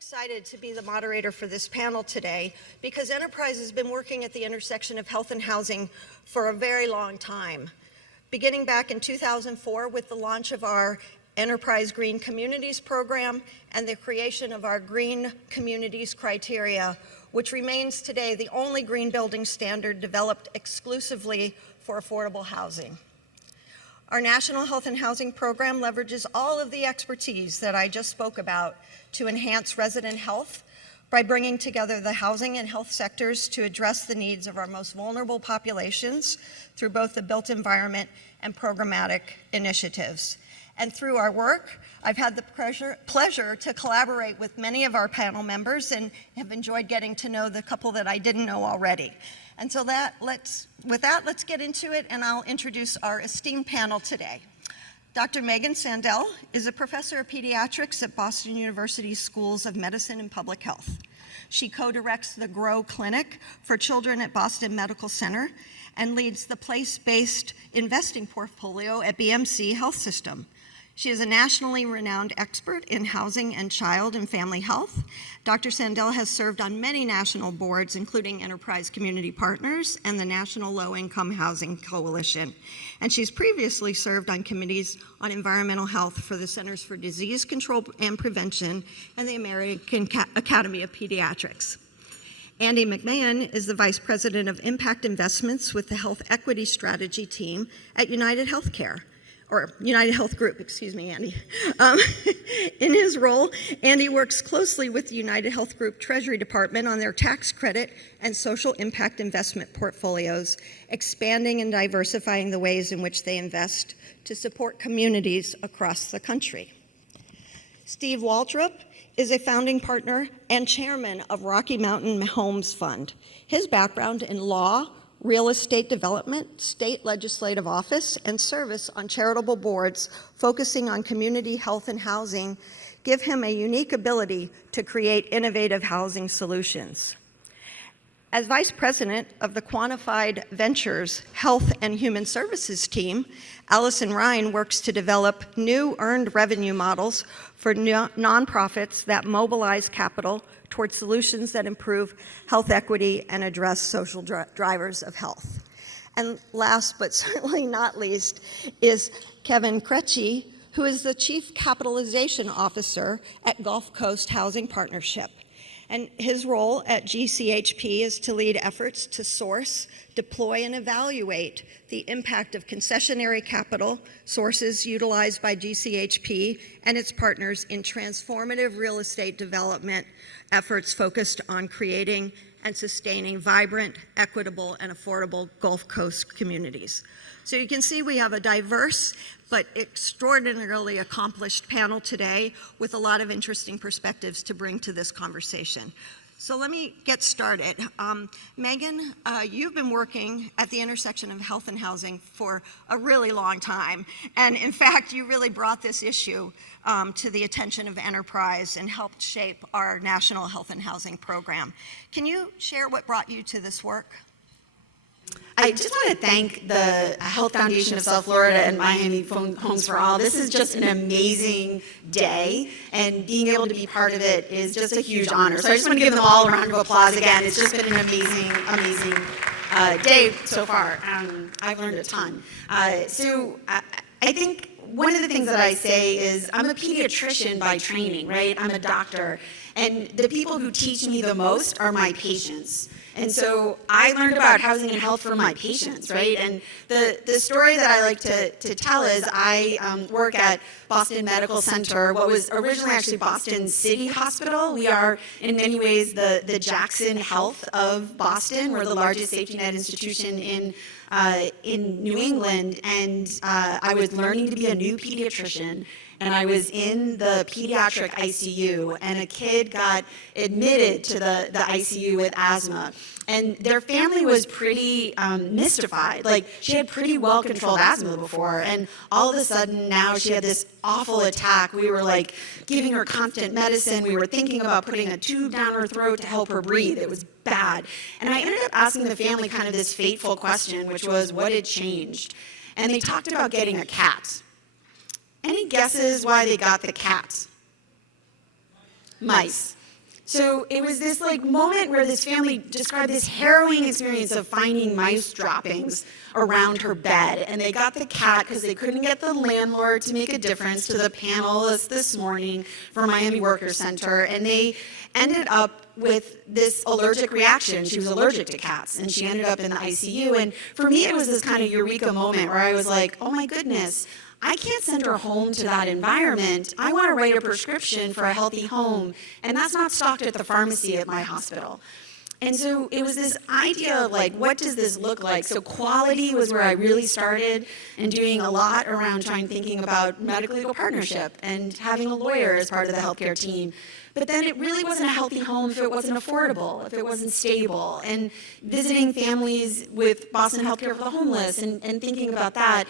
excited to be the moderator for this panel today because Enterprise has been working at the intersection of health and housing for a very long time. Beginning back in 2004 with the launch of our Enterprise Green Communities program and the creation of our Green Communities criteria, which remains today the only green building standard developed exclusively for affordable housing. Our National Health and Housing Program leverages all of the expertise that I just spoke about to enhance resident health by bringing together the housing and health sectors to address the needs of our most vulnerable populations through both the built environment and programmatic initiatives. And through our work, I've had the pleasure to collaborate with many of our panel members and have enjoyed getting to know the couple that I didn't know already. And so with that, let's get into it, and I'll introduce our esteemed panel today. Dr. Megan Sandel is a professor of pediatrics at Boston University Schools of Medicine and Public Health. She co-directs the GROW Clinic for Children at Boston Medical Center and leads the place-based investing portfolio at BMC Health System. She is a nationally renowned expert in housing and child and family health. Dr. Sandel has served on many national boards, including Enterprise Community Partners and the National Low Income Housing Coalition. And she's previously served on committees on environmental health for the Centers for Disease Control and Prevention and the American Academy of Pediatrics. Andy McMahon is the Vice President of Impact Investments with the Health Equity Strategy Team at UnitedHealth Group, excuse me, Andy. In his role, Andy works closely with the UnitedHealth Group Treasury Department on their tax credit and social impact investment portfolios, expanding and diversifying the ways in which they invest to support communities across the country. Steve Waldrip is a founding partner and chairman of Rocky Mountain Homes Fund. His background in law, real estate development, state legislative office, and service on charitable boards focusing on community health and housing give him a unique ability to create innovative housing solutions. As vice president of the Quantified Ventures Health and Human Services team, Alison Rein works to develop new earned revenue models for nonprofits that mobilize capital towards solutions that improve health equity and address social drivers of health. And last but certainly not least is Kevin Krejci, who is the Chief Capitalization Officer at Gulf Coast Housing Partnership. And his role at GCHP is to lead efforts to source, deploy, and evaluate the impact of concessionary capital sources utilized by GCHP and its partners in transformative real estate development efforts focused on creating and sustaining vibrant, equitable, and affordable Gulf Coast communities. So you can see we have a diverse but extraordinarily accomplished panel today with a lot of interesting perspectives to bring to this conversation. So let me get started. Megan, you've been working at the intersection of health and housing for a really long time. And in fact, you really brought this issue to the attention of Enterprise and helped shape our National Health and Housing Program. Can you share what brought you to this work? I just want to thank the Health Foundation of South Florida and Miami Homes for All. This is just an amazing day, and being able to be part of it is just a huge honor. So I just want to give them all a round of applause again. It's just been an amazing, amazing day so far. I've learned a ton. So I think one of the things that I say is I'm a pediatrician by training, right? I'm a doctor, and the people who teach me the most are my patients. And so I learned about housing and health from my patients, right? And the story that I like to tell is I work at Boston Medical Center, what was originally actually Boston City Hospital. We are in many ways the Jackson Health of Boston. We're the largest safety net institution in New England. And I was learning to be a new pediatrician. And I was in the pediatric ICU, and a kid got admitted to the ICU with asthma. And their family was pretty mystified. Like, she had pretty well-controlled asthma before, and all of a sudden now she had this awful attack. We were like giving her constant medicine. We were thinking about putting a tube down her throat to help her breathe. It was bad. And I ended up asking the family kind of this fateful question, which was, what had changed? And they talked about getting a cat. Any guesses why they got the cat? Mice. So it was this like moment where this family described this harrowing experience of finding mice droppings around her bed. And they got the cat because they couldn't get the landlord to make a difference to the panelists this morning for Miami Workers Center. And they ended up with this allergic reaction. She was allergic to cats, and she ended up in the ICU. And for me, it was this kind of eureka moment where I was like, oh my goodness, I can't send her home to that environment. I want to write a prescription for a healthy home, and that's not stocked at the pharmacy at my hospital. And so it was this idea of like, what does this look like? So quality was where I really started, and doing a lot around thinking about medical legal partnership and having a lawyer as part of the healthcare team. But then it really wasn't a healthy home if it wasn't affordable, if it wasn't stable, and visiting families with Boston Healthcare for the Homeless and thinking about that.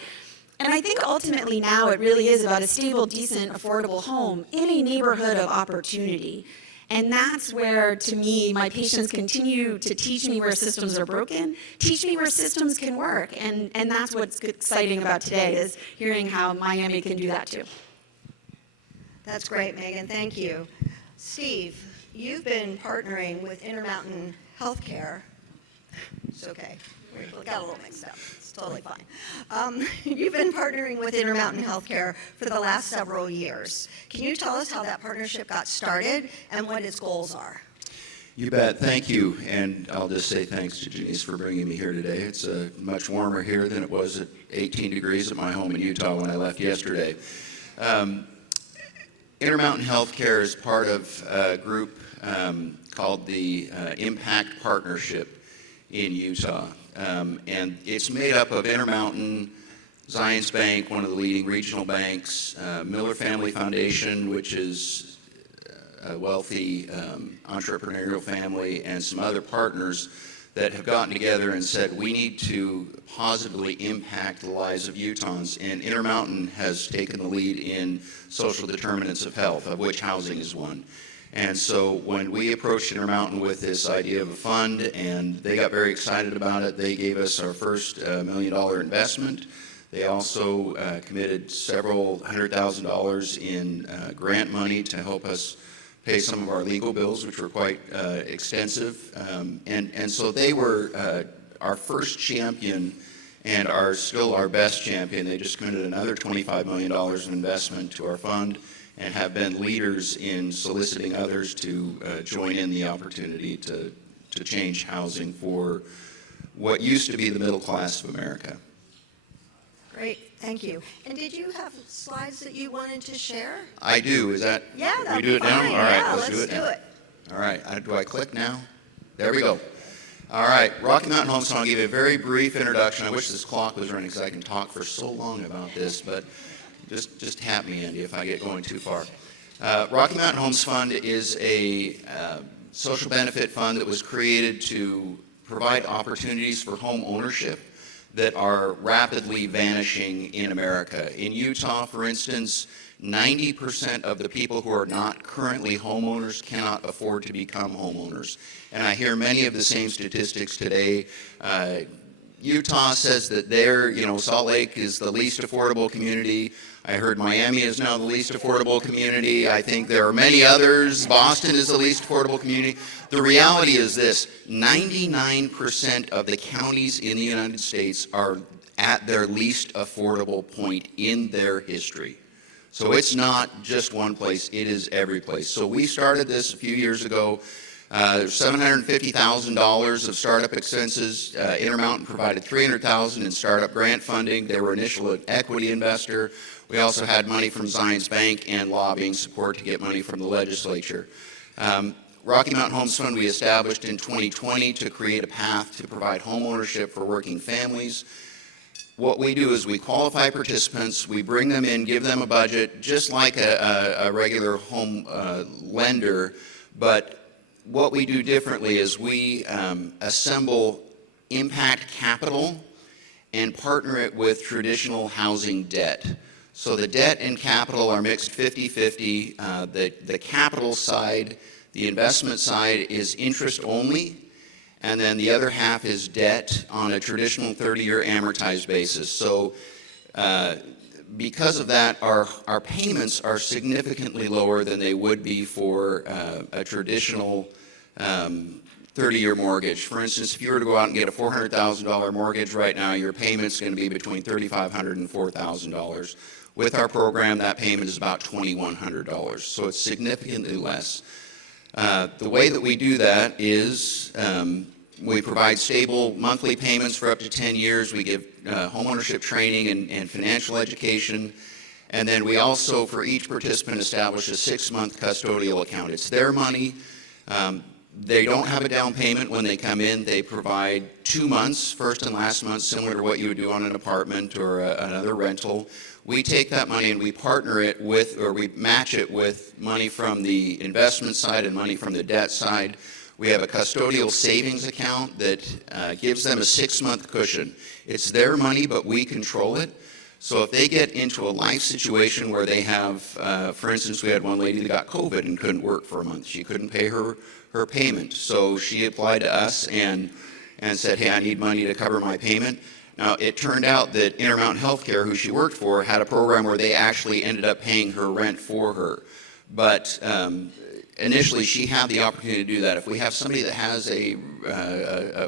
And I think ultimately now it really is about a stable, decent, affordable home in a neighborhood of opportunity. And that's where, to me, my patients continue to teach me where systems are broken, teach me where systems can work. And that's what's exciting about today, is hearing how Miami can do that too. That's great, Megan. Thank you. Steve, you've been partnering with Intermountain Healthcare. It's okay. We got a little mixed up. It's totally fine. You've been partnering with Intermountain Healthcare for the last several years. Can you tell us how that partnership got started and what its goals are? You bet. Thank you. And I'll just say thanks to Janice for bringing me here today. It's much warmer here than it was at 18 degrees at my home in Utah when I left yesterday. Intermountain Healthcare is part of a group called the Impact Partnership in Utah. And it's made up of Intermountain, Zions Bank, one of the leading regional banks, Miller Family Foundation, which is a wealthy entrepreneurial family, and some other partners that have gotten together and said, we need to positively impact the lives of Utahns. And Intermountain has taken the lead in social determinants of health, of which housing is one. And so when we approached Intermountain with this idea of a fund, and they got very excited about it, they gave us our first $1 million investment. They also committed several $100,000 in grant money to help us pay some of our legal bills, which were quite extensive. And so they were our first champion and are still our best champion. They just committed another $25 million in investment to our fund and have been leaders in soliciting others to join in the opportunity to change housing for what used to be the middle class of America. Great, thank you. And did you have slides that you wanted to share? I do. Is that? Yeah, that'd we do be it now? fine. All right, Yeah, let's do it now. All right, do I click now? There we go. All right, Rocky Mountain Home Fund. I'll give you a very brief introduction. I wish this clock was running because I can talk for so long about this, but just tap me, Andy, if I get going too far. Rocky Mountain Homes Fund is a social benefit fund that was created to provide opportunities for home ownership that are rapidly vanishing in America. In Utah, for instance, 90% of the people who are not currently homeowners cannot afford to become homeowners. And I hear many of the same statistics today. Utah says that Salt Lake is the least affordable community. I heard Miami is now the least affordable community. I think there are many others. Boston is the least affordable community. The reality is this: 99% of the counties in the United States are at their least affordable point in their history. So it's not just one place, it is every place. So we started this a few years ago. $750,000 of startup expenses. Intermountain provided $300,000 in startup grant funding. They were initial equity investor. We also had money from Zions Bank and lobbying support to get money from the legislature. Rocky Mountain Homes Fund we established in 2020 to create a path to provide home ownership for working families. What we do is we qualify participants, we bring them in, give them a budget, just like a regular home lender, but what we do differently is we assemble impact capital and partner it with traditional housing debt. So the debt and capital are mixed 50-50. The capital side, the investment side, is interest only, and then the other half is debt on a traditional 30-year amortized basis. So because of that, our payments are significantly lower than they would be for a traditional 30-year mortgage. For instance, if you were to go out and get a $400,000 mortgage right now, your payment's going to be between $3,500 and $4,000. With our program, that payment is about $2,100, so it's significantly less. The way that we do that is we provide stable monthly payments for up to 10 years. We give homeownership training and financial education. And then we also, for each participant, establish a 6-month custodial account. It's their money. They don't have a down payment when they come in. They provide 2 months, first and last month, similar to what you would do on an apartment or another rental. We take that money and we partner it with, or we match it with money from the investment side and money from the debt side. We have a custodial savings account that gives them a 6-month cushion. It's their money, but we control it. So if they get into a life situation where they have, for instance, we had one lady that got COVID and couldn't work for a month. She couldn't pay her payment. So she applied to us and said, hey, I need money to cover my payment. Now, it turned out that Intermountain Healthcare, who she worked for, had a program where they actually ended up paying her rent for her. But initially, she had the opportunity to do that. If we have somebody that has a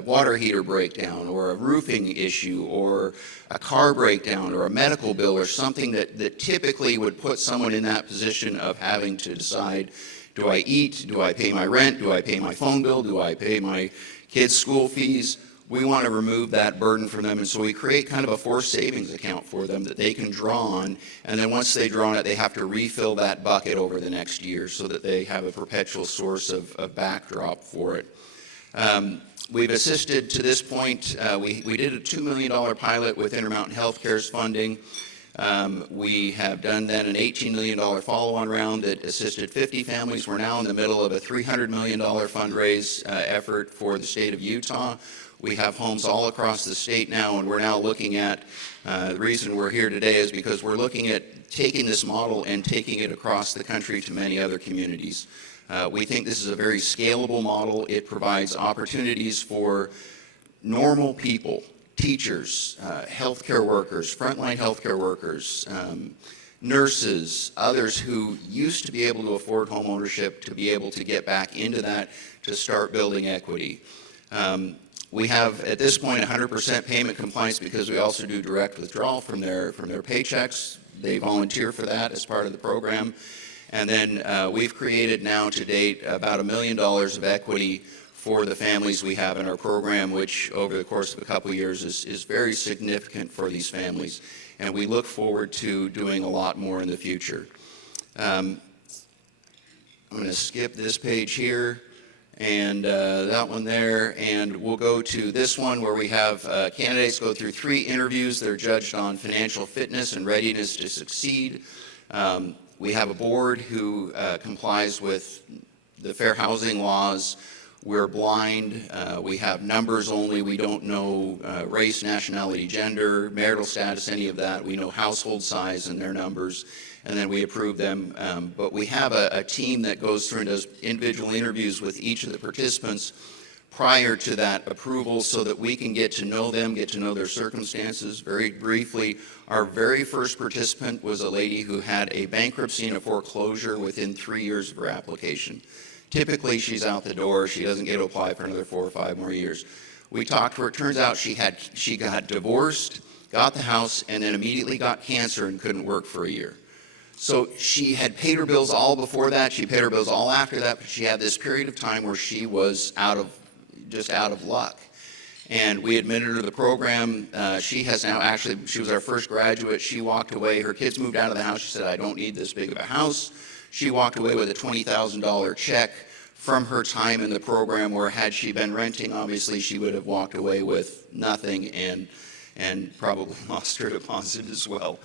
water heater breakdown or a roofing issue or a car breakdown or a medical bill or something that typically would put someone in that position of having to decide, do I eat, do I pay my rent, do I pay my phone bill, do I pay my kids' school fees? We want to remove that burden from them, and so we create kind of a forced savings account for them that they can draw on, and then once they draw on it, they have to refill that bucket over the next year so that they have a perpetual source of backdrop for it. We've assisted to this point, we did a $2 million pilot with Intermountain Healthcare's funding. We have done then an $18 million follow-on round that assisted 50 families. We're now in the middle of a $300 million fundraise effort for the state of Utah. We have homes all across the state now, and we're now looking at, the reason we're here today is because we're looking at taking this model and taking it across the country to many other communities. We think this is a very scalable model. It provides opportunities for normal people, teachers, healthcare workers, frontline healthcare workers, nurses, others who used to be able to afford home ownership to be able to get back into that to start building equity. We have, at this point, 100% payment compliance because we also do direct withdrawal from their paychecks. They volunteer for that as part of the program. And then we've created now to date about $1 million of equity for the families we have in our program, which over the course of a couple of years is very significant for these families. And we look forward to doing a lot more in the future. I'm going to skip this page here and that one there, and we'll go to this one where we have candidates go through 3 interviews. They're judged on financial fitness and readiness to succeed. We have a board who complies with the fair housing laws. We're blind. We have numbers only. We don't know race, nationality, gender, marital status, any of that. We know household size and their numbers, and then we approve them. But we have a team that goes through and does individual interviews with each of the participants prior to that approval so that we can get to know them, get to know their circumstances. Very briefly, our very first participant was a lady who had a bankruptcy and a foreclosure within 3 years of her application. Typically, she's out the door. She doesn't get to apply for another 4 or 5 more years. We talked to her. It turns out she got divorced, got the house, and then immediately got cancer and couldn't work for a year. So she had paid her bills all before that. She paid her bills all after that. But she had this period of time where she was just out of luck. And we admitted her to the program. She has now actually, she was our first graduate. She walked away. Her kids moved out of the house. She said, I don't need this big of a house. She walked away with a $20,000 check from her time in the program, where had she been renting, obviously she would have walked away with nothing and probably lost her deposit as well.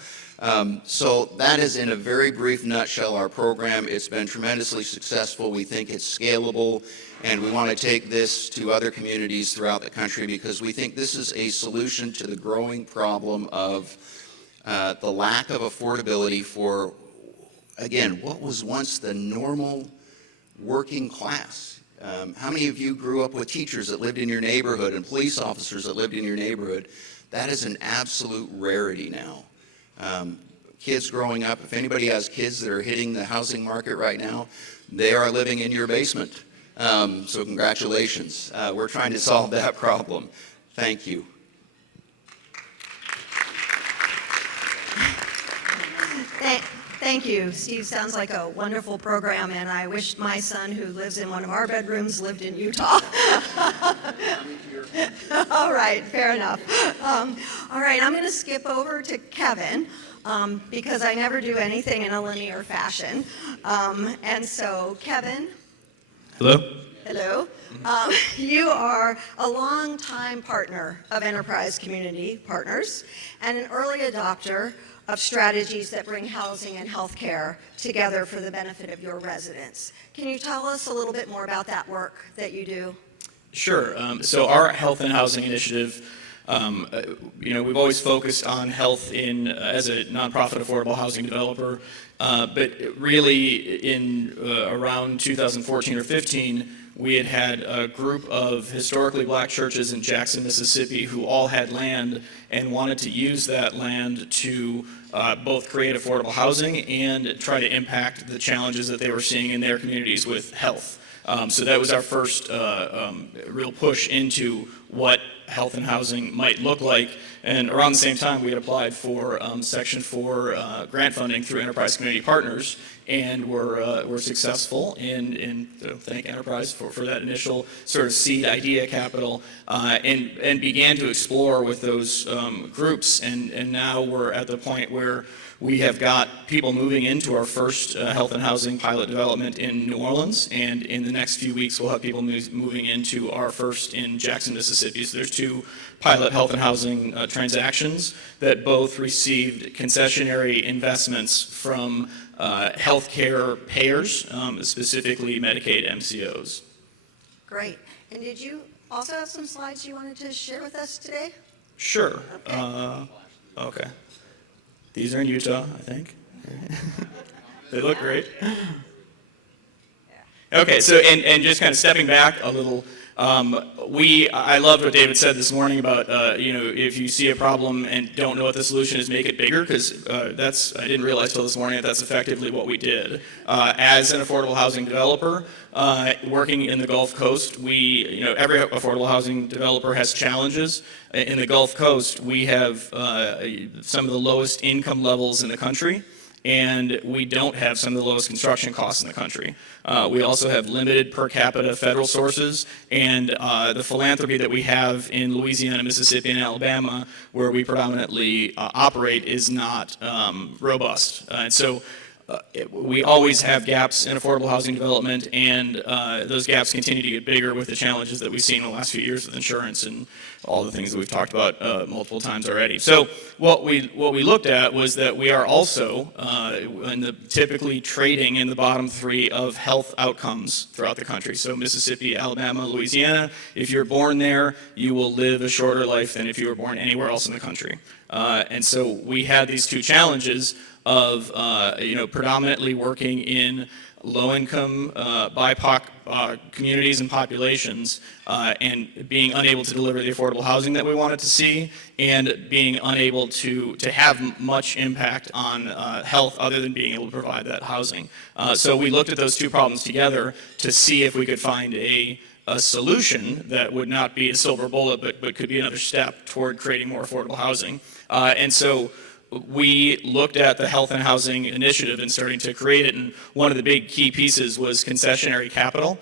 So that is, in a very brief nutshell, our program. It's been tremendously successful. We think it's scalable, and we want to take this to other communities throughout the country because we think this is a solution to the growing problem of the lack of affordability for, again, what was once the normal working class. How many of you grew up with teachers that lived in your neighborhood and police officers that lived in your neighborhood? That is an absolute rarity now. kids growing up, if anybody has kids that are hitting the housing market right now, they are living in your basement. So congratulations. We're trying to solve that problem. Thank you. Thank you, Steve. Sounds like a wonderful program, and I wish my son, who lives in one of our bedrooms, lived in Utah. All right, fair enough. All right, I'm going to skip over to Kevin because I never do anything in a linear fashion. And so, Kevin. Hello. Hello. You are a longtime partner of Enterprise Community Partners and an early adopter of strategies that bring housing and healthcare together for the benefit of your residents. Can you tell us a little bit more about that work that you do? Sure. So our health and housing initiative, we've always focused on health as a nonprofit affordable housing developer, but really in around 2014 or 15, we had a group of historically black churches in Jackson, Mississippi, who all had land and wanted to use that land to both create affordable housing and try to impact the challenges that they were seeing in their communities with health. So that was our first real push into what health and housing might look like. And around the same time, we had applied for Section 4 grant funding through Enterprise Community Partners, and were successful in thank Enterprise for that initial sort of seed idea capital, and began to explore with those groups. And now we're at the point where we have got people moving into our first health and housing pilot development in New Orleans, and in the next few weeks we'll have people moving into our first in Jackson, Mississippi. So there's two pilot health and housing transactions that both received concessionary investments from healthcare payers, specifically Medicaid MCOs. Great. And did you also have some slides you wanted to share with us today? Sure. Okay. Okay. These are in Utah, I think. They look great. Okay, so and just kind of stepping back a little, I loved what David said this morning about if you see a problem and don't know what the solution is, make it bigger, because I didn't realize till this morning that that's effectively what we did. As an affordable housing developer, working in the Gulf Coast, every affordable housing developer has challenges. In the Gulf Coast, we have some of the lowest income levels in the country, and we don't have some of the lowest construction costs in the country. We also have limited per capita federal sources, and the philanthropy that we have in Louisiana, Mississippi, and Alabama, where we predominantly operate, is not robust. And so we always have gaps in affordable housing development, and those gaps continue to get bigger with the challenges that we've seen in the last few years with insurance and all the things that we've talked about multiple times already. So what we looked at was that we are also typically trading in the bottom three of health outcomes throughout the country. So Mississippi, Alabama, Louisiana, if you're born there, you will live a shorter life than if you were born anywhere else in the country. And so we had these two challenges of predominantly working in low-income BIPOC communities and populations, and being unable to deliver the affordable housing that we wanted to see, and being unable to have much impact on health other than being able to provide that housing. So we looked at those two problems together to see if we could find a solution that would not be a silver bullet, but could be another step toward creating more affordable housing. And so we looked at the health and housing initiative and starting to create it, and one of the big key pieces was concessionary capital.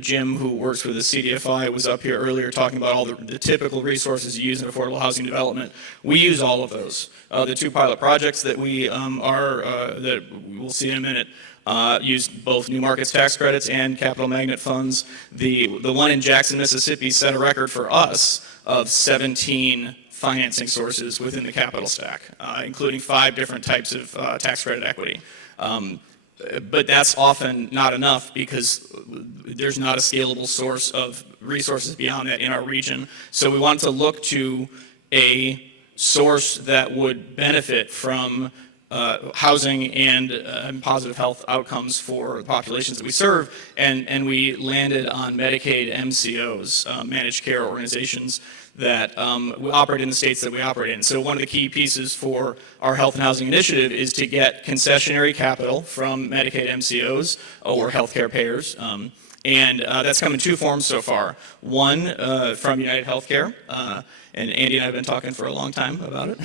Jim, who works with the CDFI, was up here earlier talking about all the typical resources you use in affordable housing development. We use all of those. The two pilot projects that that we'll see in a minute used both New Markets tax credits and capital magnet funds. The one in Jackson, Mississippi set a record for us of 17 financing sources within the capital stack, including 5 different types of tax credit equity. But that's often not enough because there's not a scalable source of resources beyond that in our region. So we wanted to look to a source that would benefit from housing and positive health outcomes for the populations that we serve, and we landed on Medicaid MCOs, managed care organizations, that we operate in the states that we operate in. So one of the key pieces for our health and housing initiative is to get concessionary capital from Medicaid MCOs or healthcare payers. And that's come in two forms so far. One from UnitedHealth, and Andy and I have been talking for a long time about it.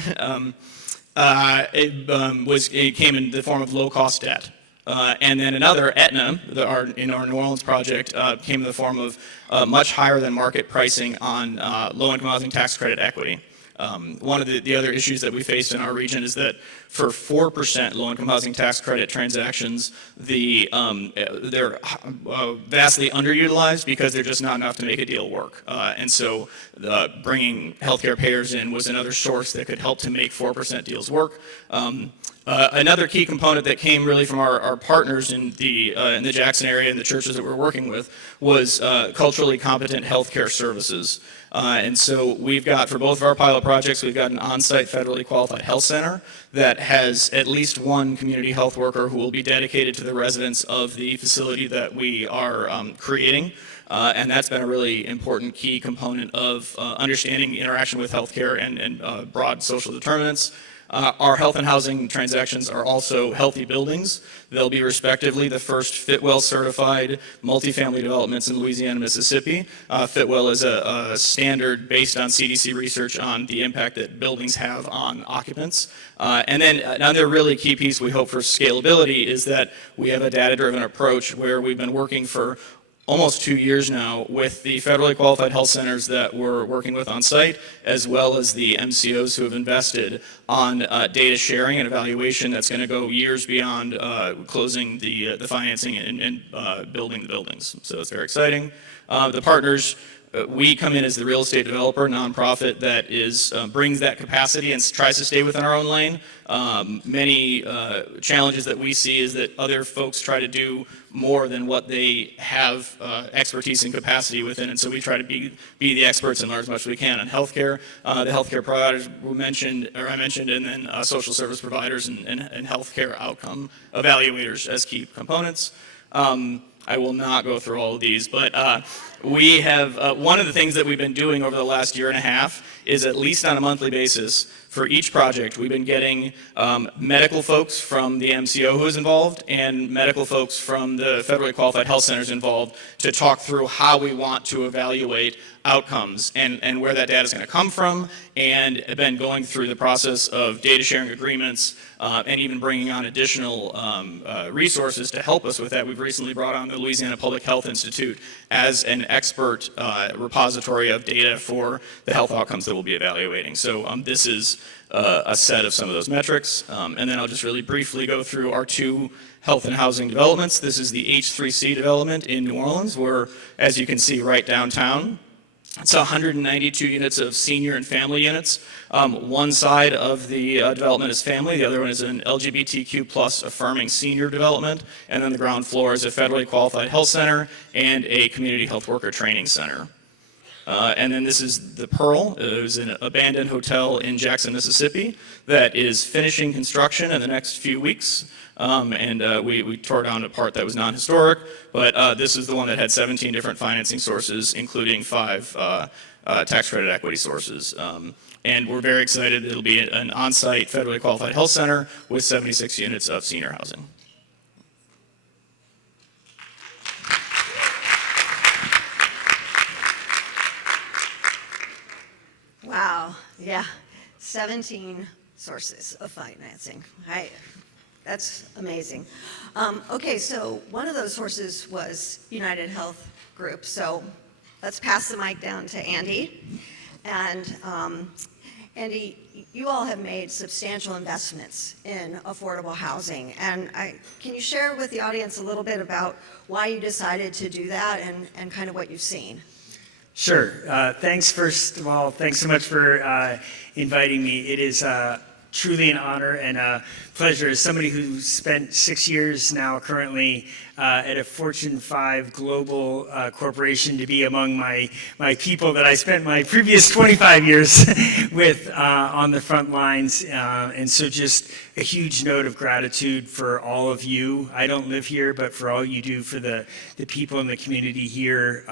It came in the form of low-cost debt. And then another, Aetna, in our New Orleans project, came in the form of much higher than market pricing on low-income housing tax credit equity. One of the other issues that we faced in our region is that for 4% low-income housing tax credit transactions, they're vastly underutilized because they're just not enough to make a deal work. And so bringing healthcare payers in was another source that could help to make 4% deals work. Another key component that came really from our partners in the Jackson area and the churches that we're working with was culturally competent healthcare services. And so we've got, for both of our pilot projects, we've got an on-site federally qualified health center that has at least one community health worker who will be dedicated to the residents of the facility that we are creating. And that's been a really important key component of understanding interaction with healthcare and broad social determinants. Our health and housing transactions are also healthy buildings. They'll be respectively the first Fitwel certified multifamily developments in Louisiana and Mississippi. Fitwel is a standard based on CDC research on the impact that buildings have on occupants. And then another really key piece we hope for scalability is that we have a data-driven approach where we've been working for almost 2 years now with the federally qualified health centers that we're working with on site, as well as the MCOs who have invested on data sharing and evaluation that's going to go years beyond closing the financing and building the buildings. So it's very exciting. The partners, we come in as the real estate developer, nonprofit that brings that capacity and tries to stay within our own lane. Many challenges that we see is that other folks try to do more than what they have expertise and capacity within, and so we try to be the experts and learn as much as we can on healthcare. The healthcare providers I mentioned, and then social service providers and healthcare outcome evaluators as key components. I will not go through all of these, but we have, one of the things that we've been doing over the last year and a half is, at least on a monthly basis, for each project, we've been getting medical folks from the MCO who is involved and medical folks from the federally qualified health centers involved to talk through how we want to evaluate outcomes and where that data is going to come from, and been going through the process of data sharing agreements and even bringing on additional resources to help us with that. We've recently brought on the Louisiana Public Health Institute as an expert repository of data for the health outcomes that we'll be evaluating. So this is a set of some of those metrics. And then I'll just really briefly go through our two health and housing developments. This is the H3C development in New Orleans, where, as you can see, right downtown, it's 192 units of senior and family units. One side of the development is family, the other one is an LGBTQ plus affirming senior development, and then the ground floor is a federally qualified health center and a community health worker training center. And then this is the Pearl. It was an abandoned hotel in Jackson, Mississippi that is finishing construction in the next few weeks. We tore down a part that was non-historic, but this is the one that had 17 different financing sources, including 5 tax credit equity sources. And we're very excited. It'll be an on-site federally qualified health center with 76 units of senior housing. Wow, yeah, 17 sources of financing. That's amazing. Okay, so one of those sources was UnitedHealth Group. So let's pass the mic down to Andy. And Andy, you all have made substantial investments in affordable housing. And can you share with the audience a little bit about why you decided to do that and kind of what you've seen? Sure. Thanks, first of all. Thanks so much for inviting me. It is truly an honor. And pleasure as somebody who spent 6 years now currently at a Fortune 5 global corporation to be among my people that I spent my previous 25 years with on the front lines. And so just a huge note of gratitude for all of you. I don't live here, but for all you do for the people in the community here.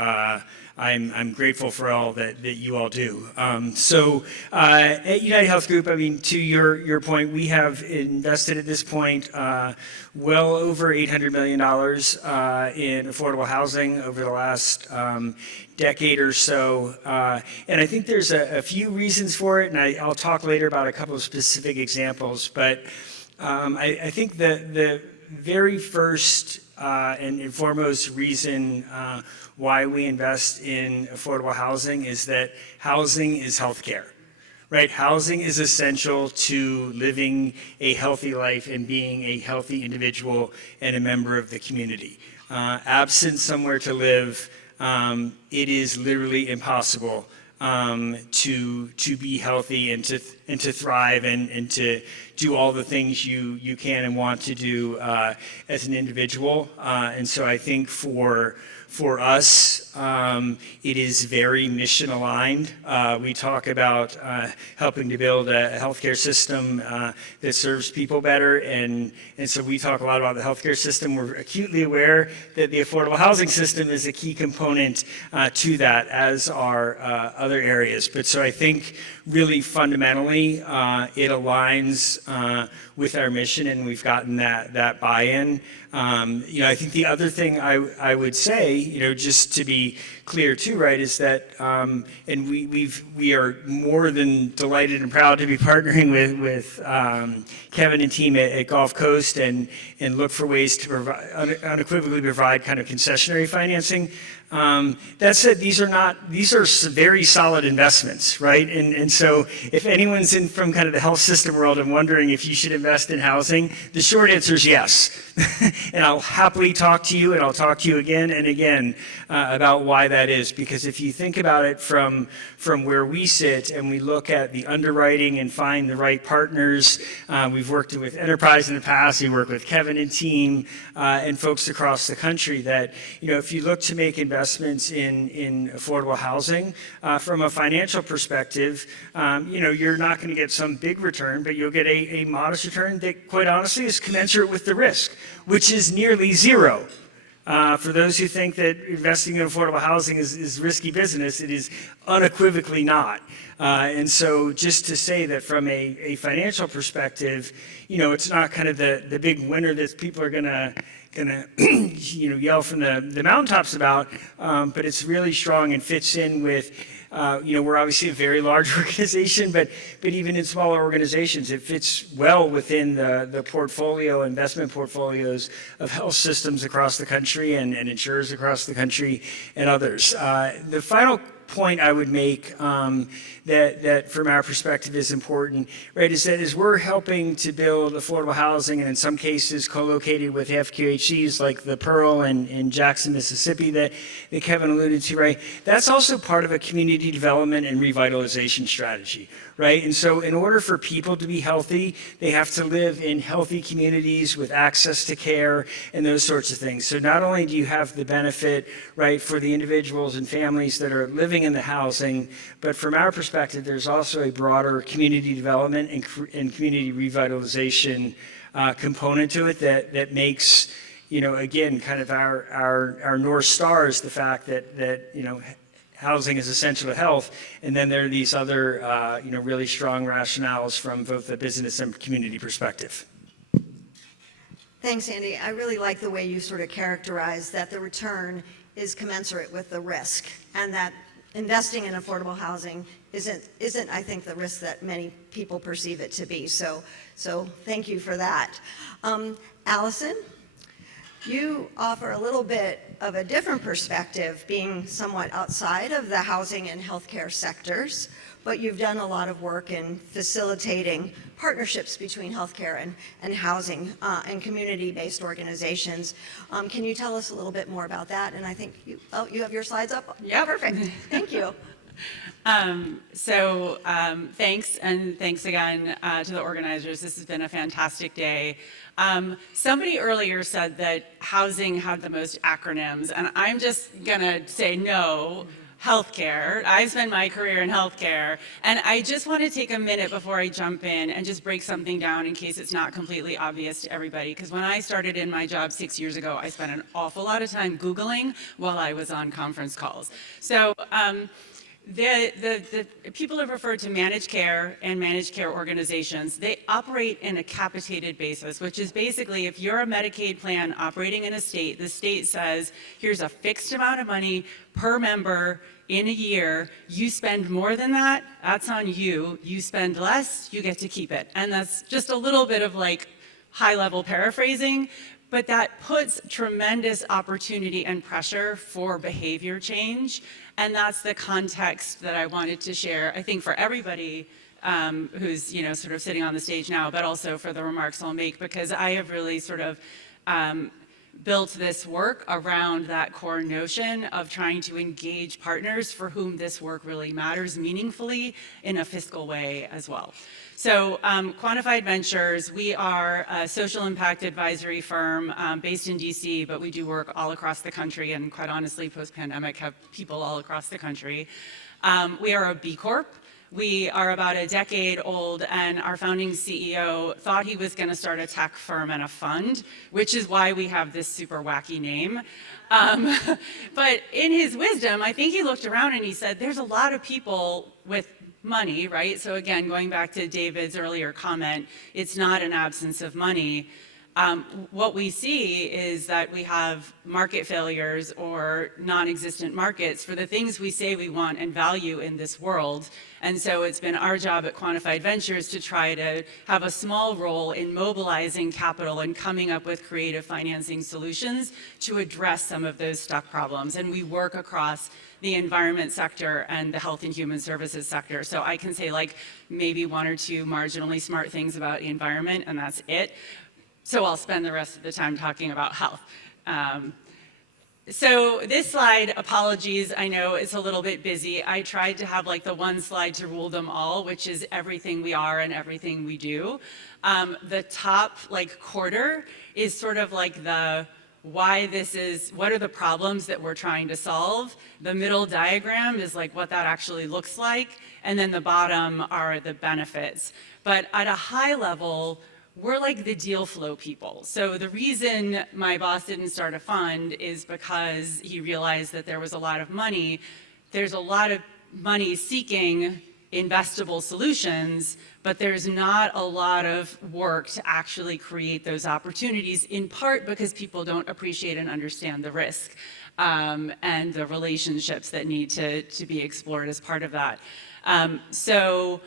I'm grateful for all that you all do. So at UnitedHealth Group, I mean, to your point, we have invested at this point well over $800 million in affordable housing over the last decade or so. And I think there's a few reasons for it, and I'll talk later about a couple of specific examples. But I think the very first and foremost reason why we invest in affordable housing is that housing is healthcare, right? Housing is essential to living a healthy life and being a healthy individual and a member of the community. Absent somewhere to live, it is literally impossible to be healthy and to thrive and to do all the things you can and want to do as an individual. And so I think for us, it is very mission aligned. We talk about helping to build a healthcare system that serves people better, and so we talk a lot about the healthcare system. We're acutely aware that the affordable housing system is a key component to that, as are other areas. But so I think really fundamentally, it aligns with our mission, and we've gotten that buy-in. I think the other thing I would say, just to be clear too, right, is that, and we are more than delighted and proud to be partnering with Kevin and team at Gulf Coast and look for ways to unequivocally provide kind of concessionary financing. That said, these are very solid investments, right? And so if anyone's from kind of the health system world and wondering if you should invest in housing, the short answer is yes. And I'll happily talk to you, and I'll talk to you again and again about why that is. Because if you think about it from where we sit and we look at the underwriting and find the right partners, we've worked with Enterprise in the past, we work with Kevin and team, and folks across the country that, if you look to make investments in affordable housing, from a financial perspective, you're not going to get some big return, but you'll get a modest return that, quite honestly, is commensurate with the risk, which is nearly zero. For those who think that investing in affordable housing is risky business, it is unequivocally not. And so just to say that from a financial perspective, it's not kind of the big winner that people are gonna yell from the mountaintops about, but it's really strong and fits in with, we're obviously a very large organization, but even in smaller organizations, it fits well within the investment portfolios of health systems across the country and insurers across the country and others. The final point I would make that from our perspective is important, right, is that as we're helping to build affordable housing, and in some cases co-located with FQHCs like the Pearl in Jackson, Mississippi that Kevin alluded to, right, that's also part of a community development and revitalization strategy, right? And so in order for people to be healthy, they have to live in healthy communities with access to care and those sorts of things. So not only do you have the benefit, right, for the individuals and families that are living in the housing, but from our perspective, there's also a broader community development and community revitalization component to it that makes, again, kind of our North Star is the fact that housing is essential to health, and then there are these other, really strong rationales from both the business and community perspective. Thanks, Andy. I really like the way you sort of characterize that the return is commensurate with the risk, and that investing in affordable housing isn't, I think, the risk that many people perceive it to be. So thank you for that. Alison, you offer a little bit of a different perspective, being somewhat outside of the housing and healthcare sectors, but you've done a lot of work in facilitating partnerships between healthcare and housing and community-based organizations. Can you tell us a little bit more about that? And I think you have your slides up? Yeah. Perfect. Thank you. Thanks, and thanks again to the organizers. This has been a fantastic day. Somebody earlier said that housing had the most acronyms, and I'm just gonna say no. Healthcare. I spent my career in healthcare, and I just want to take a minute before I jump in and just break something down in case it's not completely obvious to everybody. Because when I started in my job 6 years ago, I spent an awful lot of time Googling while I was on conference calls. So the people have referred to managed care and managed care organizations. They operate in a capitated basis, which is basically if you're a Medicaid plan operating in a state, the state says, here's a fixed amount of money per member in a year. You spend more than that, that's on you. You spend less, you get to keep it. And that's just a little bit of like high-level paraphrasing, but that puts tremendous opportunity and pressure for behavior change. And that's the context that I wanted to share, I think, for everybody who's sort of sitting on the stage now, but also for the remarks I'll make, because I have really sort of built this work around that core notion of trying to engage partners for whom this work really matters meaningfully in a fiscal way as well. So Quantified Ventures, we are a social impact advisory firm based in DC, but we do work all across the country, and quite honestly, post-pandemic, have people all across the country. We are a B Corp. We are about a decade old, and our founding CEO thought he was going to start a tech firm and a fund, which is why we have this super wacky name. But in his wisdom, I think he looked around and he said, there's a lot of people with money, right? So again, going back to David's earlier comment, it's not an absence of money. What we see is that we have market failures or non-existent markets for the things we say we want and value in this world. And so it's been our job at Quantified Ventures to try to have a small role in mobilizing capital and coming up with creative financing solutions to address some of those stuck problems. And we work across the environment sector and the health and human services sector. So I can say like maybe one or two marginally smart things about the environment, and that's it. So I'll spend the rest of the time talking about health. So this slide, apologies, I know it's a little bit busy. I tried to have like the one slide to rule them all, which is everything we are and everything we do. The top like quarter is sort of like the why this is, what are the problems that we're trying to solve. The middle diagram is like what that actually looks like. And then the bottom are the benefits. But at a high level, we're like the deal flow people. So the reason my boss didn't start a fund is because he realized that there was a lot of money. There's a lot of money seeking investable solutions, but there's not a lot of work to actually create those opportunities, in part because people don't appreciate and understand the risk and the relationships that need to be explored as part of that. So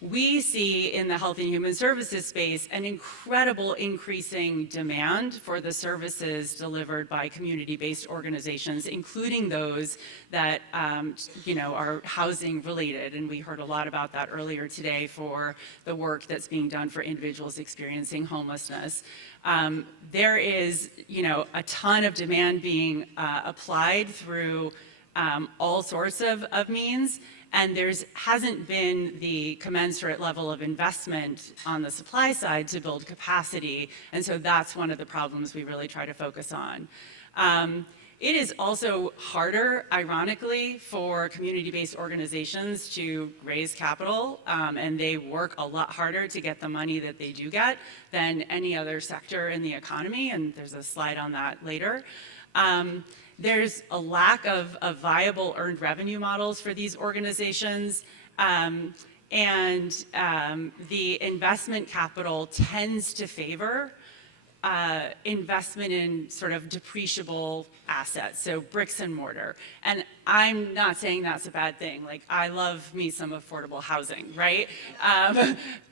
we see in the health and human services space an incredible increasing demand for the services delivered by community-based organizations, including those that are housing related. And we heard a lot about that earlier today for the work that's being done for individuals experiencing homelessness. There is a ton of demand being applied through all sorts of means. And hasn't been the commensurate level of investment on the supply side to build capacity. And so that's one of the problems we really try to focus on. It is also harder, ironically, for community-based organizations to raise capital, and they work a lot harder to get the money that they do get than any other sector in the economy, and there's a slide on that later. There's a lack of viable earned revenue models for these organizations, and the investment capital tends to favor investment in sort of depreciable assets, so bricks and mortar. And I'm not saying that's a bad thing. Like, I love me some affordable housing, right?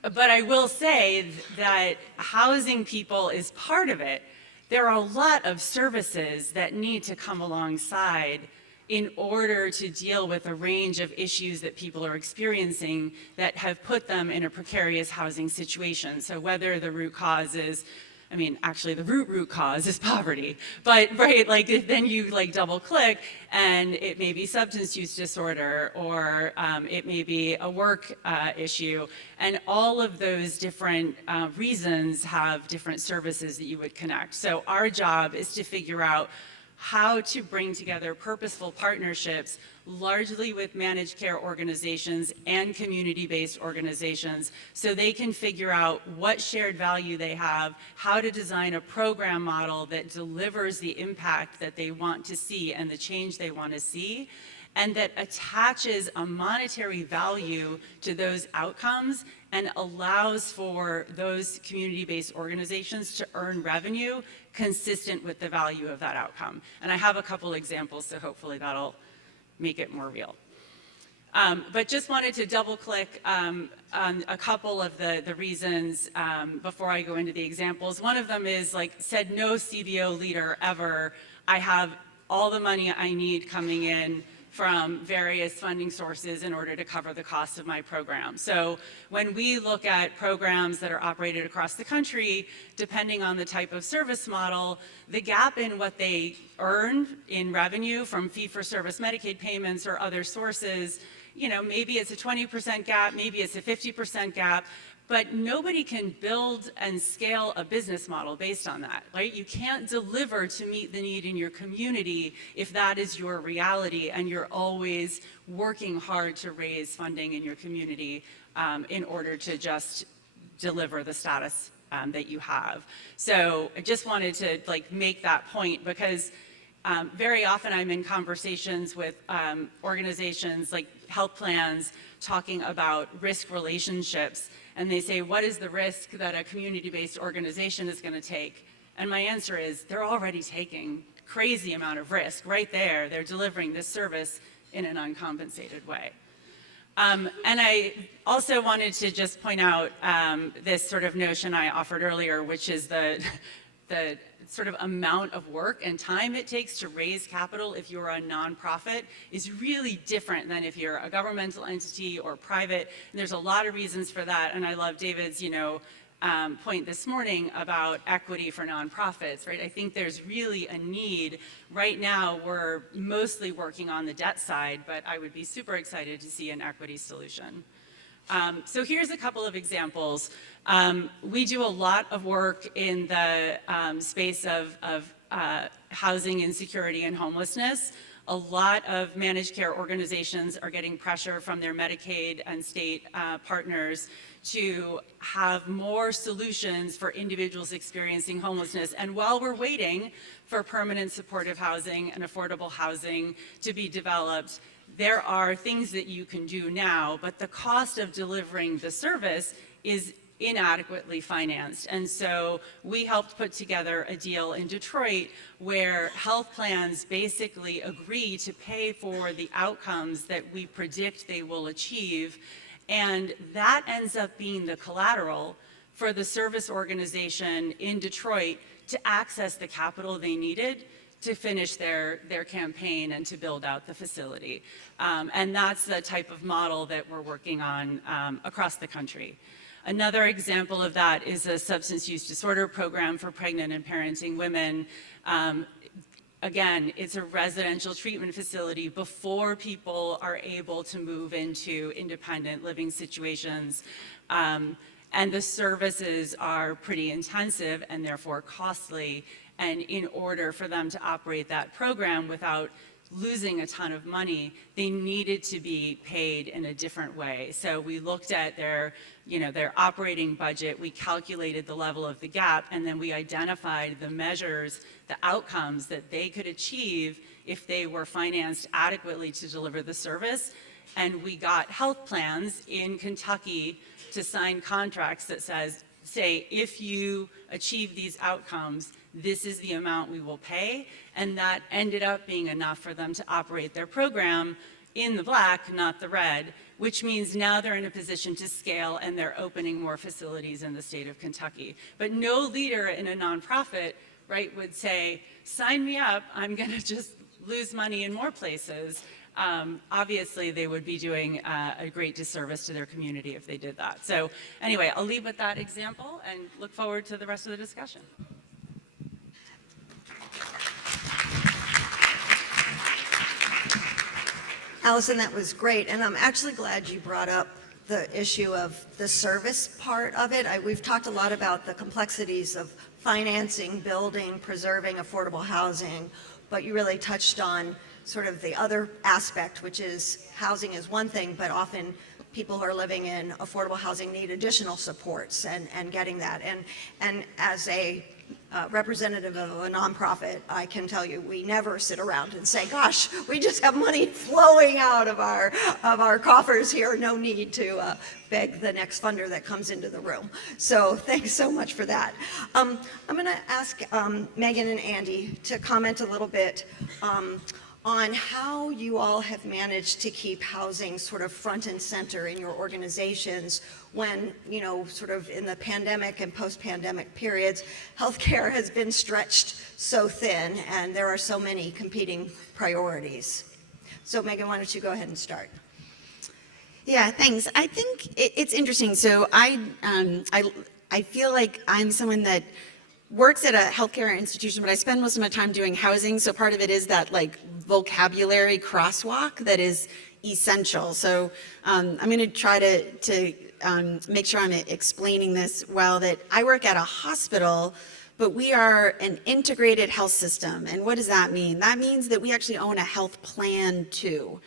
But I will say that housing people is part of it. There are a lot of services that need to come alongside in order to deal with a range of issues that people are experiencing that have put them in a precarious housing situation. So whether the root cause is I mean, actually the root cause is poverty, but right, like then you like double click and it may be substance use disorder, or it may be a work issue, and all of those different reasons have different services that you would connect. So our job is to figure out how to bring together purposeful partnerships, largely with managed care organizations and community-based organizations, so they can figure out what shared value they have, how to design a program model that delivers the impact that they want to see and the change they want to see, and that attaches a monetary value to those outcomes and allows for those community-based organizations to earn revenue consistent with the value of that outcome. And I have a couple examples, so hopefully that'll make it more real. But just wanted to double click on a couple of the reasons before I go into the examples. One of them is, like, said no CBO leader ever, I have all the money I need coming in from various funding sources in order to cover the cost of my program. So when we look at programs that are operated across the country, depending on the type of service model, the gap in what they earn in revenue from fee-for-service Medicaid payments or other sources, you know, maybe it's a 20% gap, maybe it's a 50% gap, but nobody can build and scale a business model based on that, right? You can't deliver to meet the need in your community if that is your reality and you're always working hard to raise funding in your community in order to just deliver the status that you have. So I just wanted to make that point, because very often I'm in conversations with organizations like health plans talking about risk relationships, and they say, what is the risk that a community-based organization is going to take? And my answer is, they're already taking crazy amount of risk right there. They're delivering this service in an uncompensated way. And I also wanted to just point out this sort of notion I offered earlier, which is the sort of amount of work and time it takes to raise capital if you're a nonprofit is really different than if you're a governmental entity or private. And there's a lot of reasons for that. And I love David's, point this morning about equity for nonprofits, right? I think there's really a need. Right now, we're mostly working on the debt side, but I would be super excited to see an equity solution. So here's a couple of examples. We do a lot of work in the space of housing insecurity and homelessness. A lot of managed care organizations are getting pressure from their Medicaid and state partners to have more solutions for individuals experiencing homelessness. And while we're waiting for permanent supportive housing and affordable housing to be developed, there are things that you can do now, but the cost of delivering the service is inadequately financed. And so we helped put together a deal in Detroit where health plans basically agree to pay for the outcomes that we predict they will achieve. And that ends up being the collateral for the service organization in Detroit to access the capital they needed to finish their campaign and to build out the facility. And that's the type of model that we're working on across the country. Another example of that is a substance use disorder program for pregnant and parenting women. Again, it's a residential treatment facility before people are able to move into independent living situations. And the services are pretty intensive and therefore costly. And in order for them to operate that program without losing a ton of money, they needed to be paid in a different way. So we looked at their operating budget, we calculated the level of the gap, and then we identified the measures, the outcomes that they could achieve if they were financed adequately to deliver the service. And we got health plans in Kentucky to sign contracts that say, if you achieve these outcomes, this is the amount we will pay. And that ended up being enough for them to operate their program in the black, not the red, which means now they're in a position to scale and they're opening more facilities in the state of Kentucky. But no leader in a nonprofit, right, would say, sign me up, I'm gonna just lose money in more places. obviously they would be doing a great disservice to their community if they did that. So anyway, I'll leave with that example and look forward to the rest of the discussion. Alison, that was great, and I'm actually glad you brought up the issue of the service part of it. We've talked a lot about the complexities of financing, building, preserving affordable housing, but you really touched on sort of the other aspect, which is housing is one thing, but often people who are living in affordable housing need additional supports and getting that. And as a representative of a nonprofit, I can tell you, we never sit around and say, gosh, we just have money flowing out of our coffers here, no need to beg the next funder that comes into the room. So thanks so much for that. I'm gonna ask Megan and Andy to comment a little bit on how you all have managed to keep housing sort of front and center in your organizations when, you know, sort of in the pandemic and post-pandemic periods, healthcare has been stretched so thin and there are so many competing priorities. So Megan, why don't you go ahead and start? Yeah, thanks. I think it's interesting. So I feel like I'm someone that works at a healthcare institution, but I spend most of my time doing housing. So part of it is that like vocabulary crosswalk that is essential. So I'm going to try to make sure I'm explaining this well, that I work at a hospital, but we are an integrated health system. And what does that mean? That means that we actually own a health plan too.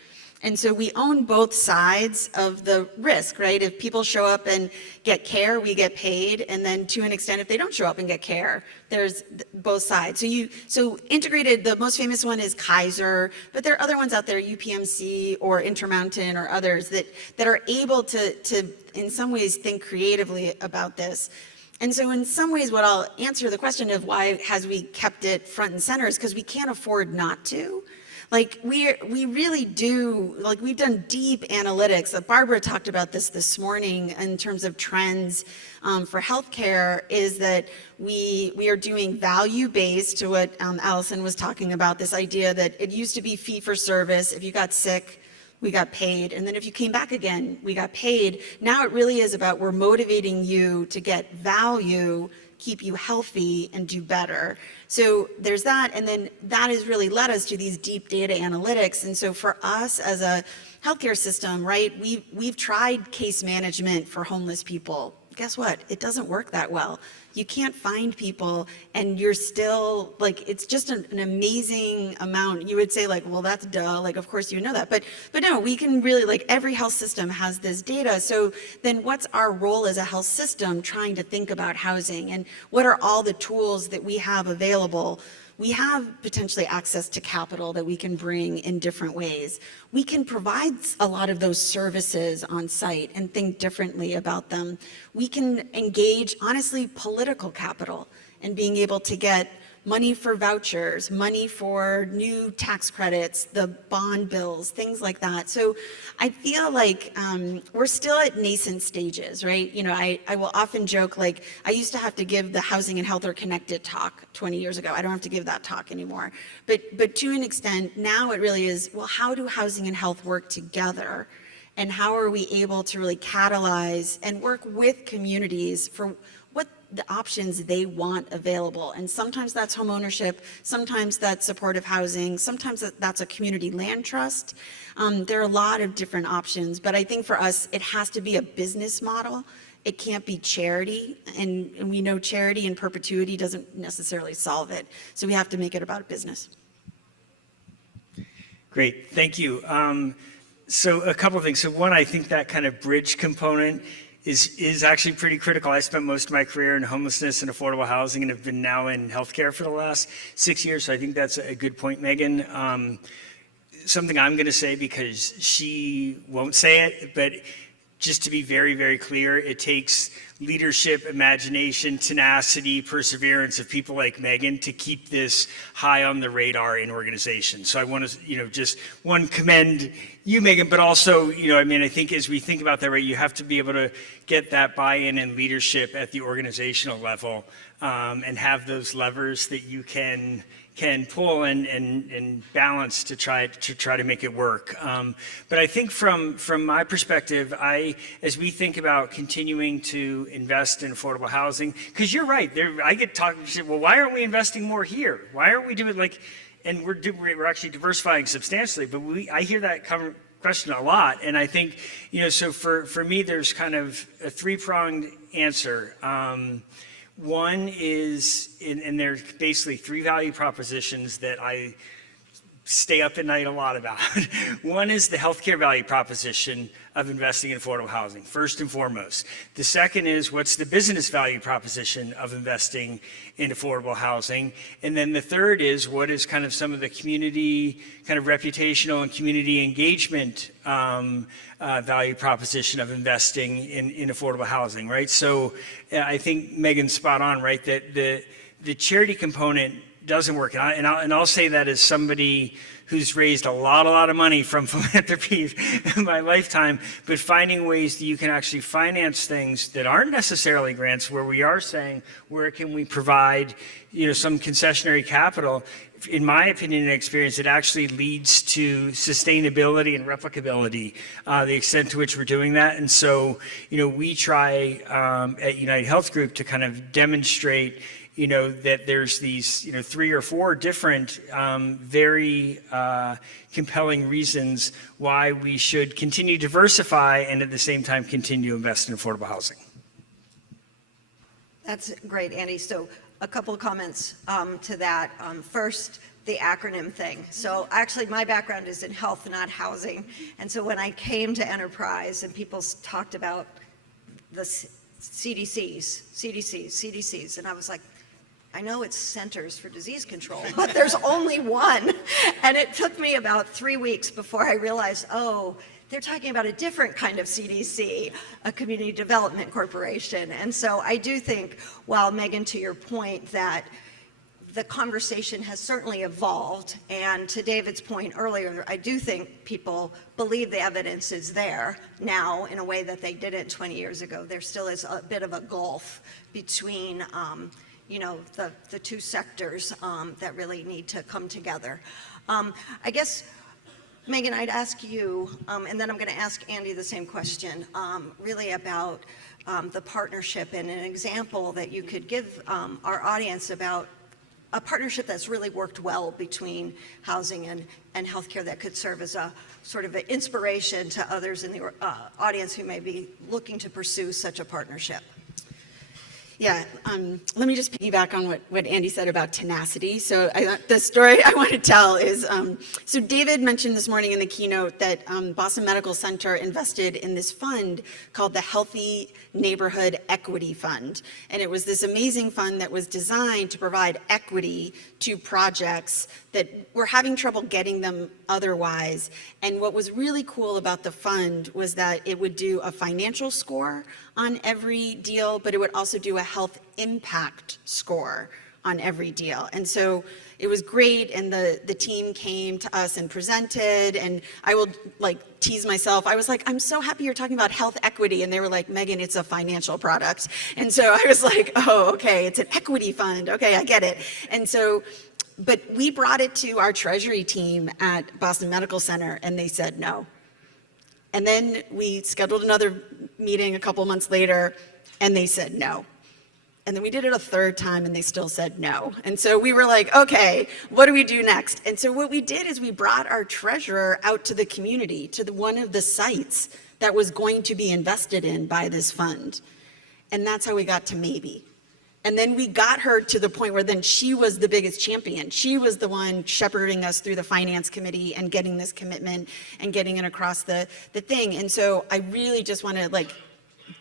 And so we own both sides of the risk, right? If people show up and get care, we get paid. And then to an extent, if they don't show up and get care, there's both sides. So integrated, the most famous one is Kaiser, but there are other ones out there, UPMC or Intermountain or others that are able to in some ways think creatively about this. And so in some ways, what I'll answer the question of why has we kept it front and center is because we can't afford not to. Like we really do, like we've done deep analytics. Barbara talked about this morning in terms of trends for healthcare, is that we are doing value-based, to what Alison was talking about, this idea that it used to be fee for service. If you got sick, we got paid. And then if you came back again, we got paid. Now it really is about we're motivating you to get value, keep you healthy, and do better. So there's that, and then that has really led us to these deep data analytics. And so for us as a healthcare system, right, we've tried case management for homeless people. Guess what? It doesn't work that well. You can't find people, and you're still, like, it's just an amazing amount. You would say, like, well, that's duh, like, of course you know that. But no, we can really, like, every health system has this data. So then what's our role as a health system trying to think about housing, and what are all the tools that we have available? We have potentially access to capital that we can bring in different ways. We can provide a lot of those services on site and think differently about them. We can engage, honestly, political capital and being able to get money for vouchers, money for new tax credits, the bond bills, things like that. So I feel like we're still at nascent stages, right? You know, I will often joke, like, I used to have to give the Housing and Health Are Connected talk 20 years ago. I don't have to give that talk anymore. But to an extent, now it really is, well, how do housing and health work together? And how are we able to really catalyze and work with communities for what the options they want available? And sometimes that's home ownership, sometimes that's supportive housing, sometimes that's a community land trust. There are a lot of different options, but I think for us, it has to be a business model. It can't be charity, and we know charity in perpetuity doesn't necessarily solve it. So we have to make it about business. Great, thank you. So a couple of things. So one, I think that kind of bridge component is actually pretty critical. I spent most of my career in homelessness and affordable housing and have been now in healthcare for the last 6 years. So I think that's a good point, Megan. Something I'm going to say because she won't say it, but just to be very, very clear, it takes leadership, imagination, tenacity, perseverance of people like Megan to keep this high on the radar in organizations. So I want to, just commend you, Megan, but also, I think as we think about that, right, you have to be able to get that buy-in and leadership at the organizational level and have those levers that you can can pull and balance to try to make it work. But I think from my perspective, as we think about continuing to invest in affordable housing, because you're right, I get talking, well, why aren't we investing more here? Why aren't we doing and we're actually diversifying substantially, but I hear that question a lot, and I think, so for me, there's kind of a three-pronged answer. One is, and there's basically three value propositions that I stay up at night a lot about. One is the healthcare value proposition of investing in affordable housing, first and foremost. The second is, what's the business value proposition of investing in affordable housing? And then the third is, what is kind of some of the community, kind of reputational and community engagement value proposition of investing in affordable housing, right? So I think Megan's spot on, right? That the charity component doesn't work. And I'll say that as somebody who's raised a lot of money from philanthropy in my lifetime, but finding ways that you can actually finance things that aren't necessarily grants, where we are saying, where can we provide, some concessionary capital? In my opinion and experience, it actually leads to sustainability and replicability, the extent to which we're doing that. And so, we try at UnitedHealth Group to kind of demonstrate that there's these, 3 or 4 different very compelling reasons why we should continue to diversify and at the same time continue to invest in affordable housing. That's great, Andy. So a couple of comments to that. First, the acronym thing. So actually my background is in health, not housing. And so when I came to Enterprise and people talked about the CDCs, and I was like, I know it's Centers for Disease Control, but there's only one. And it took me about 3 weeks before I realized, oh, they're talking about a different kind of CDC, a Community Development Corporation. And so I do think, while Megan, to your point, that the conversation has certainly evolved, and to David's point earlier, I do think people believe the evidence is there now in a way that they didn't 20 years ago. There still is a bit of a gulf between the two sectors that really need to come together. I guess, Megan, I'd ask you, and then I'm going to ask Andy the same question, really about the partnership and an example that you could give our audience about a partnership that's really worked well between housing and healthcare that could serve as a sort of an inspiration to others in the audience who may be looking to pursue such a partnership. Yeah, let me just piggyback on what Andy said about tenacity. So the story I want to tell is, so David mentioned this morning in the keynote that Boston Medical Center invested in this fund called the Healthy Neighborhood Equity Fund. And it was this amazing fund that was designed to provide equity to projects that were having trouble getting them otherwise. And what was really cool about the fund was that it would do a financial score on every deal, but it would also do a health impact score on every deal. And so it was great, and the team came to us and presented, and I will tease myself. I was like, I'm so happy you're talking about health equity, and they were like, Megan, it's a financial product. And so I was like, oh, okay, it's an equity fund. Okay, I get it. And so, but we brought it to our treasury team at Boston Medical Center, and they said no. And then we scheduled another meeting a couple months later, and they said no. And then we did it a third time, and they still said no. And so we were like, okay, what do we do next? And so what we did is we brought our treasurer out to the community, to one of the sites that was going to be invested in by this fund. And that's how we got to maybe. And then we got her to the point where then she was the biggest champion. She was the one shepherding us through the finance committee and getting this commitment and getting it across the thing. And so I really just want to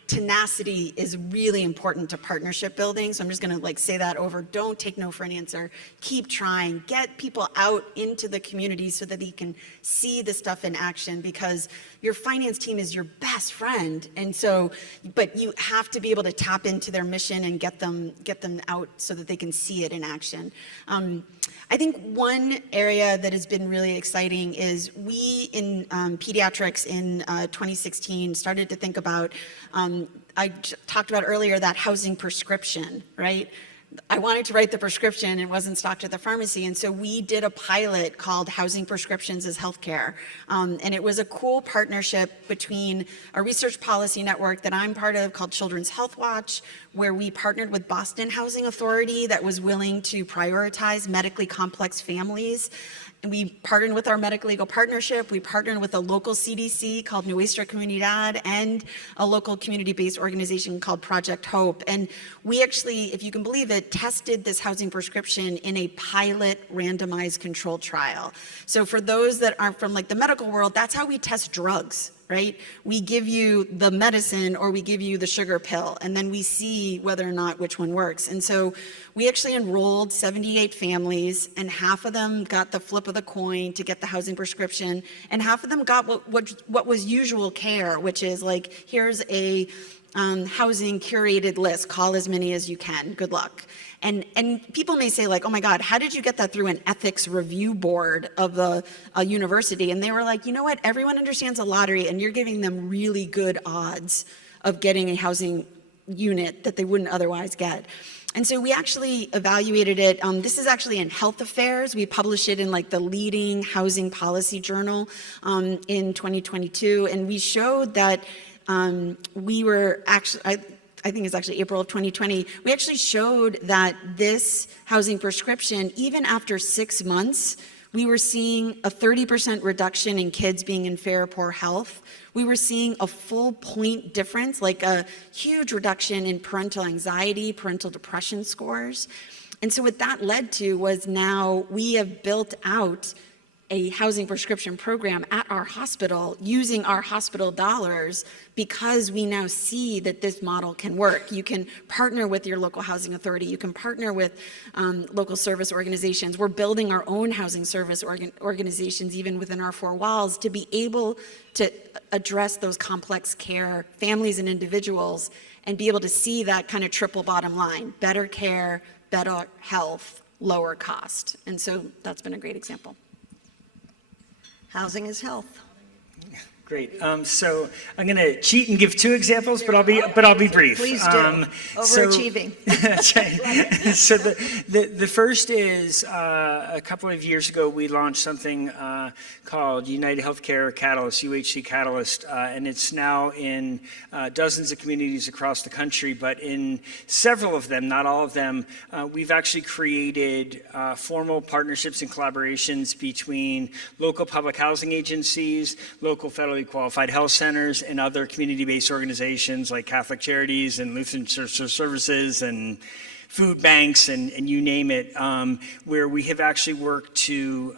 tenacity is really important to partnership building. So I'm just going to say that over. Don't take no for an answer. Keep trying. Get people out into the community so that they can see the stuff in action, because your finance team is your best friend. And so, but you have to be able to tap into their mission and get them out so that they can see it in action. I think one area that has been really exciting is we in pediatrics in 2016 started to think about, I talked about earlier, that housing prescription, right? I wanted to write the prescription. It wasn't stocked at the pharmacy. And so we did a pilot called Housing Prescriptions as Healthcare. And it was a cool partnership between a research policy network that I'm part of called Children's Health Watch, where we partnered with Boston Housing Authority that was willing to prioritize medically complex families. And we partnered with our medical legal partnership. We partnered with a local CDC called Nuestra Comunidad and a local community-based organization called Project Hope. And we actually, if you can believe it, tested this housing prescription in a pilot randomized controlled trial. So for those that aren't from like the medical world, that's how we test drugs, right? We give you the medicine or we give you the sugar pill, and then we see whether or not which one works. And so we actually enrolled 78 families, and half of them got the flip of the coin to get the housing prescription, and half of them got what was usual care, which is like, here's a housing curated list, call as many as you can, good luck. And people may say like, oh my God, how did you get that through an ethics review board of a university? And they were like, you know what, everyone understands a lottery and you're giving them really good odds of getting a housing unit that they wouldn't otherwise get. And so we actually evaluated it. This is actually in Health Affairs. We published it in like the leading housing policy journal in 2022. And we showed that we were actually, I think it's actually April of 2020, we actually showed that this housing prescription, even after 6 months, we were seeing a 30% reduction in kids being in fair or poor health. We were seeing a full point difference, like a huge reduction in parental anxiety, parental depression scores. And so what that led to was now we have built out a housing prescription program at our hospital using our hospital dollars because we now see that this model can work. You can partner with your local housing authority. You can partner with local service organizations. We're building our own housing service organizations even within our four walls to be able to address those complex care families and individuals and be able to see that kind of triple bottom line, better care, better health, lower cost. And so that's been a great example. Housing is health. Great. So I'm going to cheat and give 2 examples, but I'll be brief. Please do. Overachieving. That's right. So the first is a couple of years ago we launched something called UnitedHealth Catalyst, UHC Catalyst, and it's now in dozens of communities across the country. But in several of them, not all of them, we've actually created formal partnerships and collaborations between local public housing agencies, local federally qualified health centers, and other community-based organizations like Catholic Charities and Lutheran Social Services and food banks and you name it, where we have actually worked to,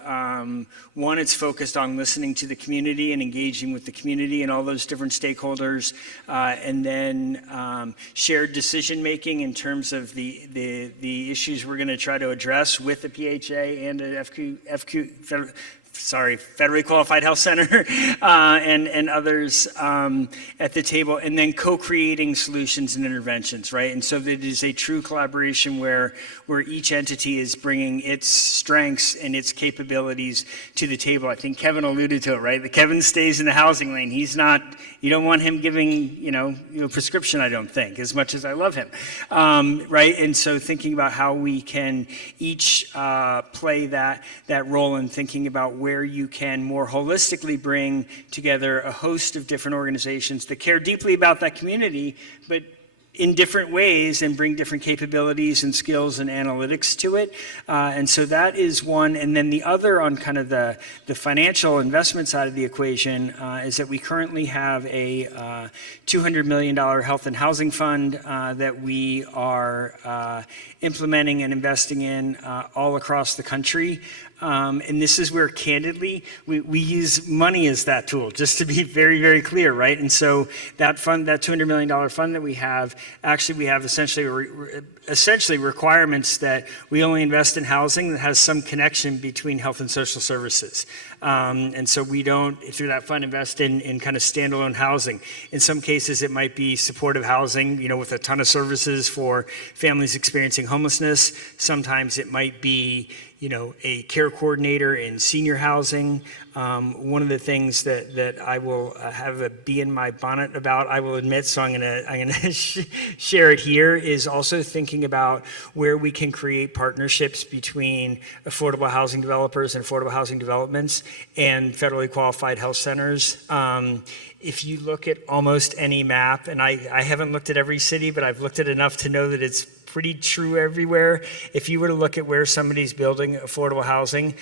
one, it's focused on listening to the community and engaging with the community and all those different stakeholders, and then shared decision-making in terms of the issues we're going to try to address with the PHA and the Federally Qualified Health Center and others at the table, and then co-creating solutions and interventions, right? And so it is a true collaboration where each entity is bringing its strengths and its capabilities to the table. I think Kevin alluded to it, right? That Kevin stays in the housing lane. He's not, you don't want him giving, a prescription, I don't think, as much as I love him, right? And so thinking about how we can each play that role and thinking about where you can more holistically bring together a host of different organizations that care deeply about that community, but in different ways and bring different capabilities and skills and analytics to it. And so that is one. And then the other on kind of the financial investment side of the equation is that we currently have a $200 million health and housing fund that we are implementing and investing in all across the country. And this is where, candidly, we use money as that tool, just to be very, very clear, right? And so that fund, that $200 million fund that we have, actually we have essentially requirements that we only invest in housing that has some connection between health and social services. And so we don't, through that fund, invest in kind of standalone housing. In some cases, it might be supportive housing, with a ton of services for families experiencing homelessness. Sometimes it might be, a care coordinator in senior housing. One of the things that I will have a bee in my bonnet about, I will admit, so I'm gonna share it here, is also thinking about where we can create partnerships between affordable housing developers and affordable housing developments and federally qualified health centers. If you look at almost any map, and I haven't looked at every city, but I've looked at enough to know that it's pretty true everywhere. If you were to look at where somebody's building affordable housing,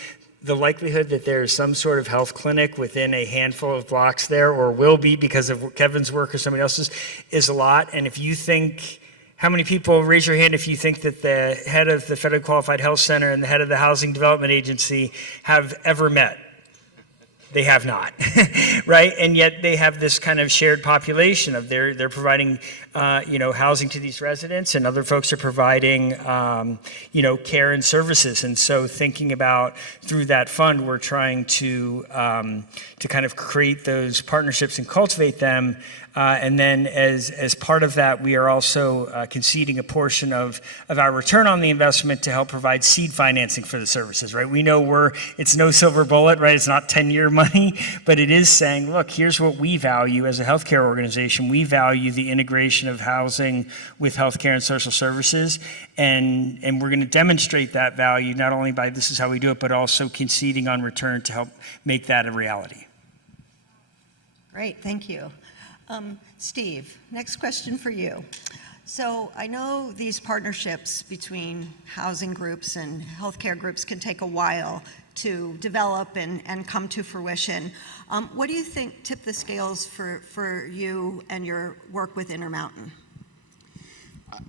the likelihood that there's some sort of health clinic within a handful of blocks there, or will be because of Kevin's work or somebody else's, is a lot. And if you think, how many people, raise your hand if you think that the head of the Federally Qualified Health Center and the head of the Housing Development Agency have ever met? They have not, right? And yet they have this kind of shared population of they're providing, housing to these residents, and other folks are providing, care and services. And so thinking about through that fund, we're trying to kind of create those partnerships and cultivate them. And then as part of that, we are also conceding a portion of our return on the investment to help provide seed financing for the services, right? We know it's no silver bullet, right? It's not 10-year money, but it is saying, look, here's what we value as a healthcare organization. We value the integration of housing with healthcare and social services, and we're going to demonstrate that value not only by this is how we do it, but also conceding on return to help make that a reality. Great, thank you. Steve, next question for you. So I know these partnerships between housing groups and healthcare groups can take a while to develop and come to fruition. What do you think tipped the scales for you and your work with Intermountain?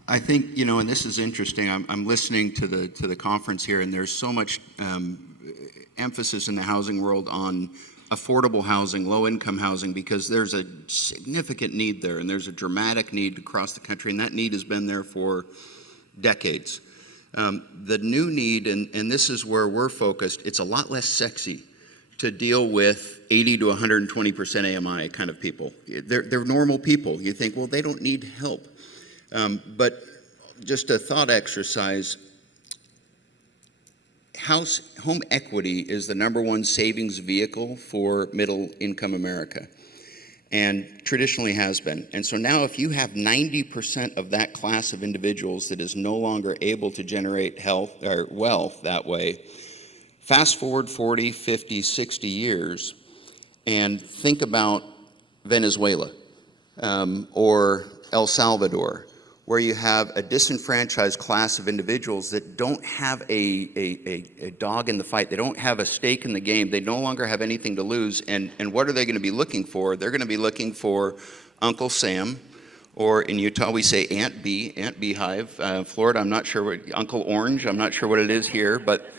I think, and this is interesting, I'm listening to the conference here, and there's so much emphasis in the housing world on affordable housing, low-income housing, because there's a significant need there, and there's a dramatic need across the country, and that need has been there for decades. The new need, and this is where we're focused, it's a lot less sexy to deal with 80 to 120% AMI kind of people. They're normal people. You think, well, they don't need help. But just a thought exercise, home equity is the #1 savings vehicle for middle income America, and traditionally has been. And so now if you have 90% of that class of individuals that is no longer able to generate health or wealth that way, fast forward 40, 50, 60 years and think about Venezuela or El Salvador, where you have a disenfranchised class of individuals that don't have a dog in the fight. They don't have a stake in the game. They no longer have anything to lose. And what are they going to be looking for? They're going to be looking for Uncle Sam, or in Utah we say Aunt Bee, Aunt Beehive. Florida, I'm not sure what, Uncle Orange, I'm not sure what it is here, but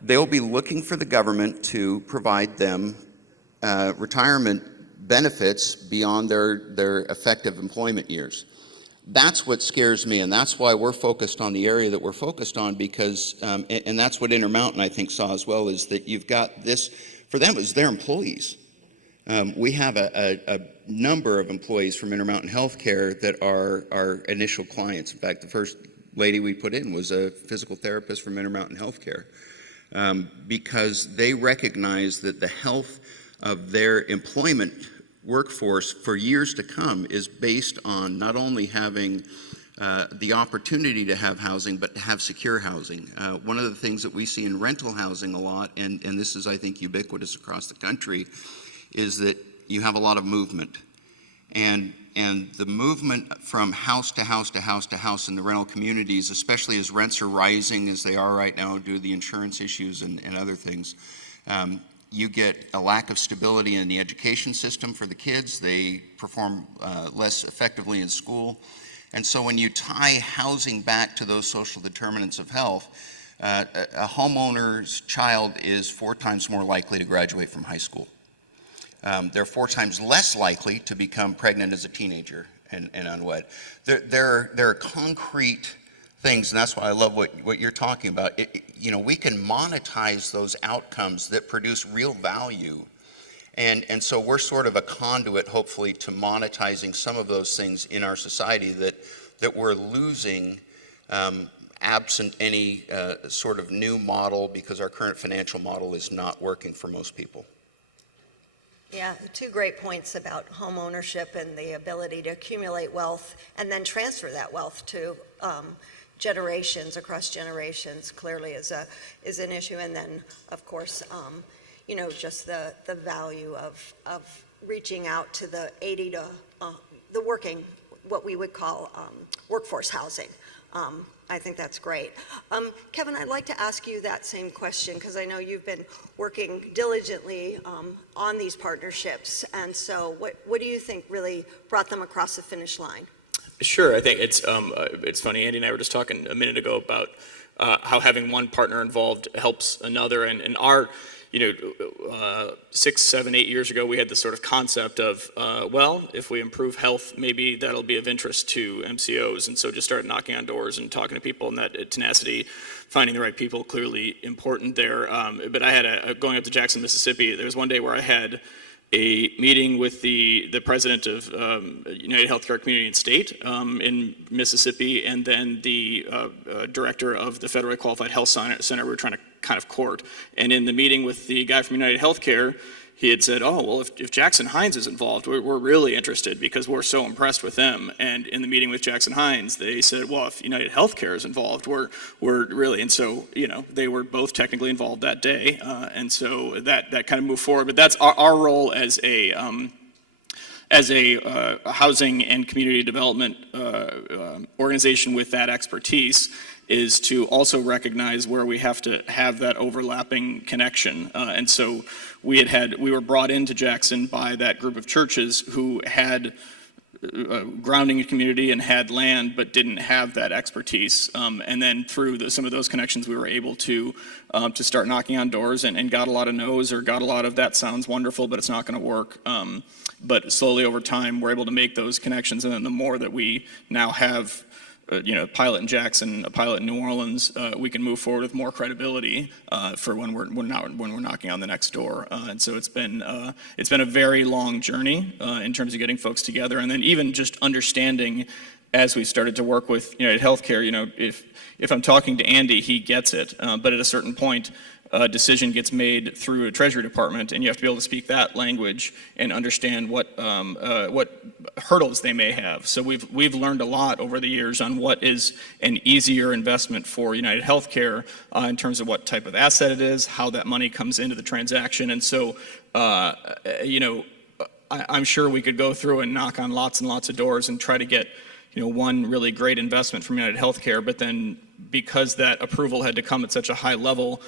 they'll be looking for the government to provide them retirement benefits beyond their effective employment years. That's what scares me, and that's why we're focused on the area that we're focused on, because, and that's what Intermountain, I think, saw as well, is that you've got this, for them, it's their employees. We have a number of employees from Intermountain Healthcare that are our initial clients. In fact, the first lady we put in was a physical therapist from Intermountain Healthcare, because they recognize that the health of their employment workforce for years to come is based on not only having the opportunity to have housing, but to have secure housing. One of the things that we see in rental housing a lot, and this is, I think, ubiquitous across the country, is that you have a lot of movement. And the movement from house to house to house to house in the rental communities, especially as rents are rising as they are right now due to the insurance issues and other things, you get a lack of stability in the education system for the kids. They perform less effectively in school. And so when you tie housing back to those social determinants of health, a homeowner's child is 4 times more likely to graduate from high school. They're 4 times less likely to become pregnant as a teenager and unwed. There are concrete things, and that's why I love what you're talking about. You know, we can monetize those outcomes that produce real value. And so we're sort of a conduit, hopefully, to monetizing some of those things in our society that we're losing absent any sort of new model, because our current financial model is not working for most people. Yeah, two great points about home ownership and the ability to accumulate wealth and then transfer that wealth to generations, across generations, clearly is an issue. And then, of course, you know, just the value of reaching out to the 80 to the working, what we would call workforce housing. I think that's great. Kevin, I'd like to ask you that same question, because I know you've been working diligently on these partnerships. And so what do you think really brought them across the finish line? Sure, I think it's funny. Andy and I were just talking a minute ago about how having one partner involved helps another, and our, you know, 6, 7, 8 years ago, we had this sort of concept of, well, if we improve health, maybe that'll be of interest to MCOs, and so just started knocking on doors and talking to people, and that tenacity, finding the right people, clearly important there. But I had going up to Jackson, Mississippi, there was one day where I had a meeting with the president of UnitedHealth Community and State in Mississippi, and then the director of the federally qualified health center we were trying to kind of court. And in the meeting with the guy from UnitedHealthcare, he had said, oh, well, if Jackson Hines is involved, we're really interested because we're so impressed with them. And in the meeting with Jackson Hines, they said, well, if UnitedHealthcare is involved, we're really, and so, you know, they were both technically involved that day. And so that kind of moved forward. But that's our role as a housing and community development organization with that expertise, is to also recognize where we have to have that overlapping connection. And so we were brought into Jackson by that group of churches who had grounding in community and had land, but didn't have that expertise. And then through some of those connections, we were able to start knocking on doors and got a lot of no's, or got a lot of that sounds wonderful, but it's not going to work. But slowly over time, we're able to make those connections. And then the more that we now have, a pilot in Jackson, a pilot in New Orleans, we can move forward with more credibility for when we're knocking on the next door. And so it's been a very long journey in terms of getting folks together, and then even just understanding as we started to work with UnitedHealthcare. If I'm talking to Andy, he gets it, but at a certain point, a decision gets made through a Treasury Department, and you have to be able to speak that language and understand what hurdles they may have. So we've learned a lot over the years on what is an easier investment for UnitedHealthcare in terms of what type of asset it is, how that money comes into the transaction, and so I'm sure we could go through and knock on lots and lots of doors and try to get one really great investment from UnitedHealthcare, but then because that approval had to come at such a high level,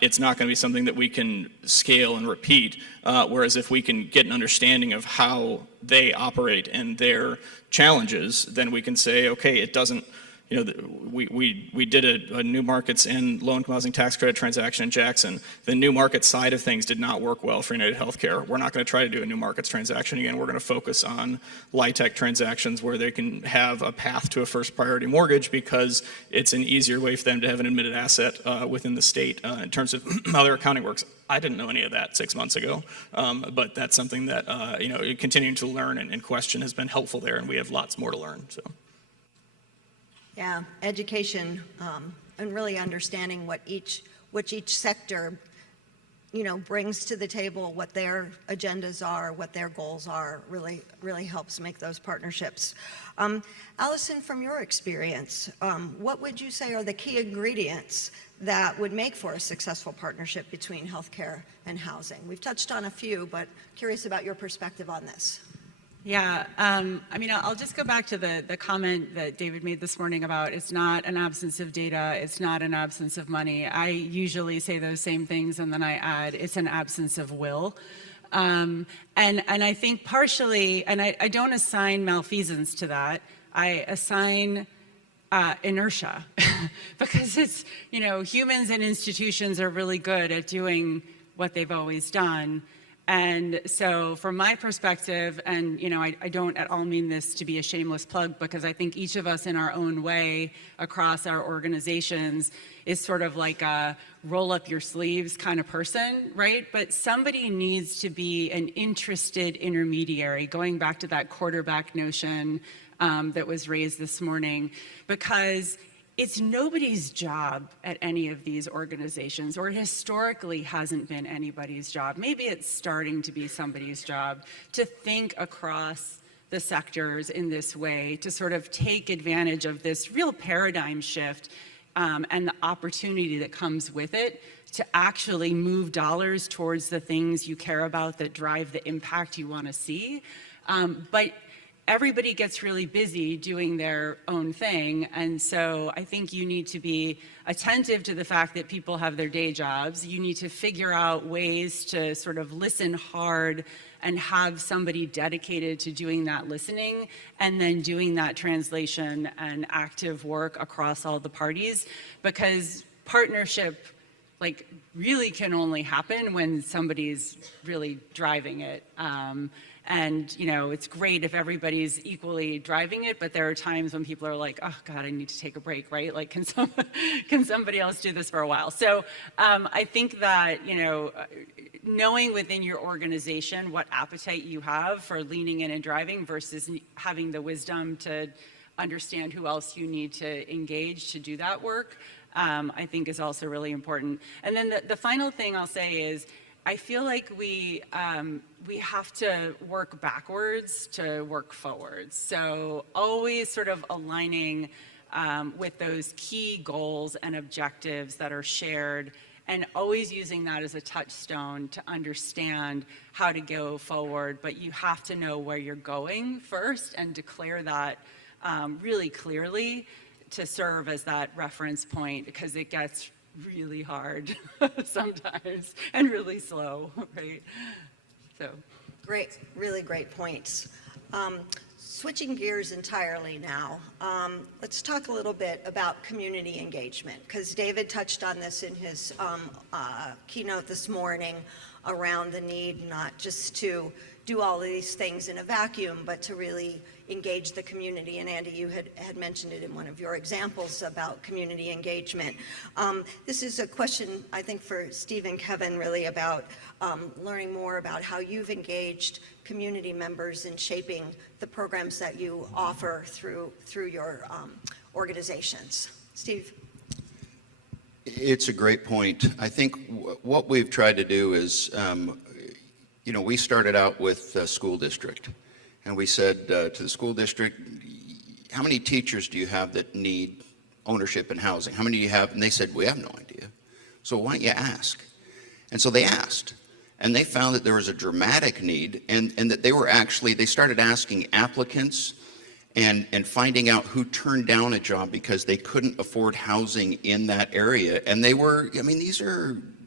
it's not going to be something that we can scale and repeat. Whereas if we can get an understanding of how they operate and their challenges, then we can say, okay, it doesn't. We did a new markets and low-income housing tax credit transaction in Jackson. The new market side of things did not work well for UnitedHealthcare. We're not going to try to do a new markets transaction again. We're going to focus on LIHTC transactions where they can have a path to a first priority mortgage because it's an easier way for them to have an admitted asset within the state in terms of how their accounting works. I didn't know any of that 6 months ago, but that's something that continuing to learn and question has been helpful there, and we have lots more to learn. So. Yeah, education and really understanding what each sector, brings to the table, what their agendas are, what their goals are, really helps make those partnerships. Alison, from your experience, what would you say are the key ingredients that would make for a successful partnership between healthcare and housing? We've touched on a few, but curious about your perspective on this. Yeah, I'll just go back to the comment that David made this morning about it's not an absence of data, it's not an absence of money. I usually say those same things and then I add it's an absence of will. And I think partially, and I don't assign malfeasance to that, I assign inertia because it's, humans and institutions are really good at doing what they've always done. And so from my perspective, and I don't at all mean this to be a shameless plug, because I think each of us in our own way across our organizations is sort of like a roll up your sleeves kind of person, right? But somebody needs to be an interested intermediary, going back to that quarterback notion that was raised this morning, because it's nobody's job at any of these organizations, or it historically hasn't been anybody's job. Maybe it's starting to be somebody's job to think across the sectors in this way, to sort of take advantage of this real paradigm shift and the opportunity that comes with it to actually move dollars towards the things you care about that drive the impact you want to see. But everybody gets really busy doing their own thing, and so I think you need to be attentive to the fact that people have their day jobs. You need to figure out ways to sort of listen hard and have somebody dedicated to doing that listening and then doing that translation and active work across all the parties, because partnership really can only happen when somebody's really driving it. And it's great if everybody's equally driving it, but there are times when people are like, oh God, I need to take a break, right? Like, can somebody else do this for a while? So I think that, knowing within your organization what appetite you have for leaning in and driving versus having the wisdom to understand who else you need to engage to do that work, I think is also really important. And then the final thing I'll say is, I feel like we have to work backwards to work forwards. So always sort of aligning with those key goals and objectives that are shared, and always using that as a touchstone to understand how to go forward. But you have to know where you're going first and declare that really clearly to serve as that reference point, because it gets really hard sometimes and really slow, right? So. Great, really great points. Switching gears entirely now, let's talk a little bit about community engagement, because David touched on this in his keynote this morning around the need not just to do all of these things in a vacuum, but to really engage the community. And Andy, you had mentioned it in one of your examples about community engagement. This is a question, I think, for Steve and Kevin, really about learning more about how you've engaged community members in shaping the programs that you offer through your organizations. Steve? It's a great point. I think what we've tried to do is, we started out with the school district, and we said to the school district, how many teachers do you have that need ownership in housing? How many do you have? And they said, we have no idea. So why don't you ask? And so they asked, and they found that there was a dramatic need, and that they started asking applicants and finding out who turned down a job because they couldn't afford housing in that area. And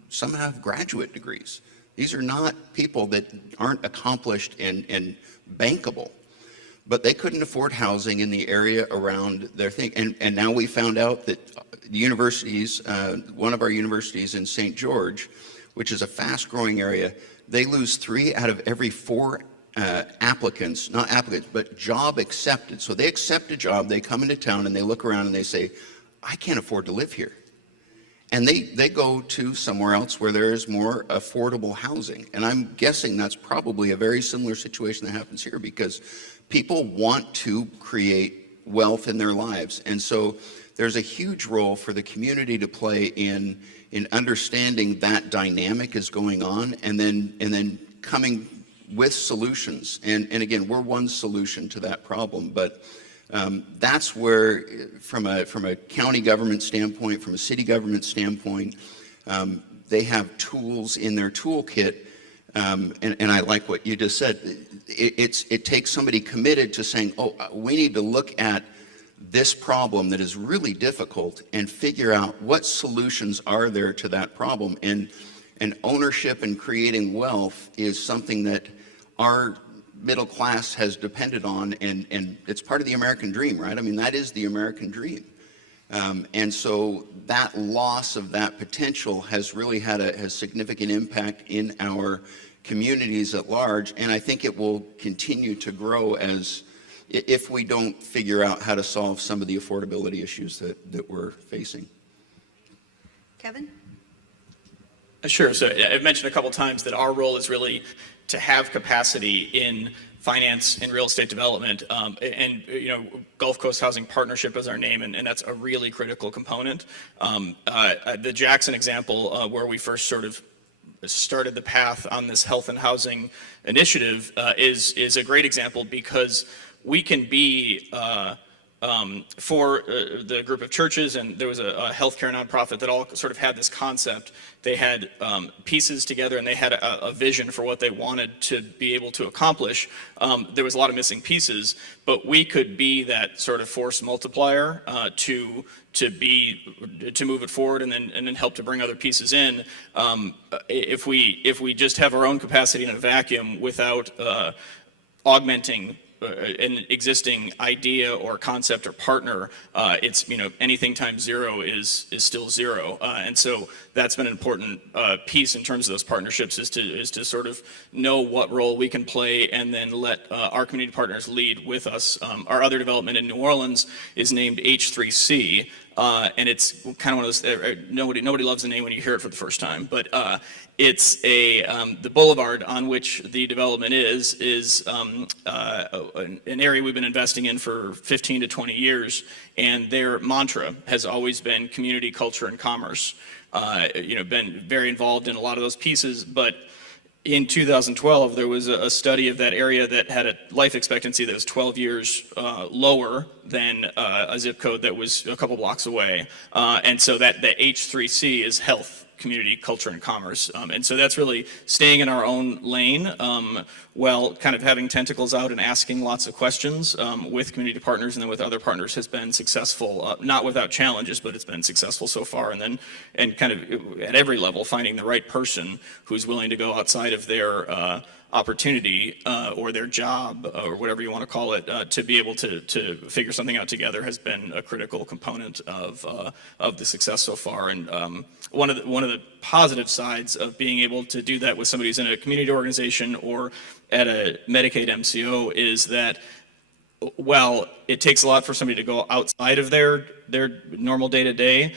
some have graduate degrees. These are not people that aren't accomplished and bankable, but they couldn't afford housing in the area around their thing. And now we found out that the universities, one of our universities in St. George, which is a fast-growing area, they lose 3 out of every 4 applicants, not applicants, but job accepted. So they accept a job, they come into town, and they look around and they say, I can't afford to live here. And they go to somewhere else where there is more affordable housing. And I'm guessing that's probably a very similar situation that happens here, because people want to create wealth in their lives. And so there's a huge role for the community to play in understanding that dynamic is going on, and then coming with solutions. And again, we're one solution to that problem, but that's where, from a county government standpoint, from a city government standpoint, they have tools in their toolkit, and I like what you just said. It takes somebody committed to saying, we need to look at this problem that is really difficult and figure out what solutions are there to that problem. And ownership and creating wealth is something that our middle class has depended on, and it's part of the American dream, right? I mean, that is the American dream. And so that loss of that potential has really had a significant impact in our communities at large, and I think it will continue to grow if we don't figure out how to solve some of the affordability issues that we're facing. Kevin? Sure. So I've mentioned a couple times that our role is really to have capacity in finance and real estate development, and Gulf Coast Housing Partnership is our name, and that's a really critical component. The Jackson example, where we first sort of started the path on this health and housing initiative, is a great example, because we can be for the group of churches, and there was a healthcare nonprofit that all sort of had this concept. They had pieces together, and they had a vision for what they wanted to be able to accomplish. There was a lot of missing pieces, but we could be that sort of force multiplier to move it forward, and then help to bring other pieces in. If we just have our own capacity in a vacuum without augmenting an existing idea or concept or partner, it's anything times zero is still zero, and so that's been an important piece in terms of those partnerships, is to sort of know what role we can play, and then let our community partners lead with us. Our other development in New Orleans is named H3C. And it's kind of one of those, nobody loves the name when you hear it for the first time, but it's the boulevard on which the development is an area we've been investing in for 15 to 20 years, and their mantra has always been community, culture, and commerce. Been very involved in a lot of those pieces, but in 2012, there was a study of that area that had a life expectancy that was 12 years lower than a zip code that was a couple blocks away. And so the H3C is health, community, culture, and commerce. And so that's really staying in our own lane, while kind of having tentacles out and asking lots of questions with community partners and then with other partners has been successful, not without challenges, but it's been successful so far. And kind of at every level, finding the right person who's willing to go outside of their opportunity or their job or whatever you want to call it, to be able to figure something out together has been a critical component of the success so far. And one of the positive sides of being able to do that with somebody who's in a community organization or at a Medicaid MCO is that while it takes a lot for somebody to go outside of their normal day-to-day,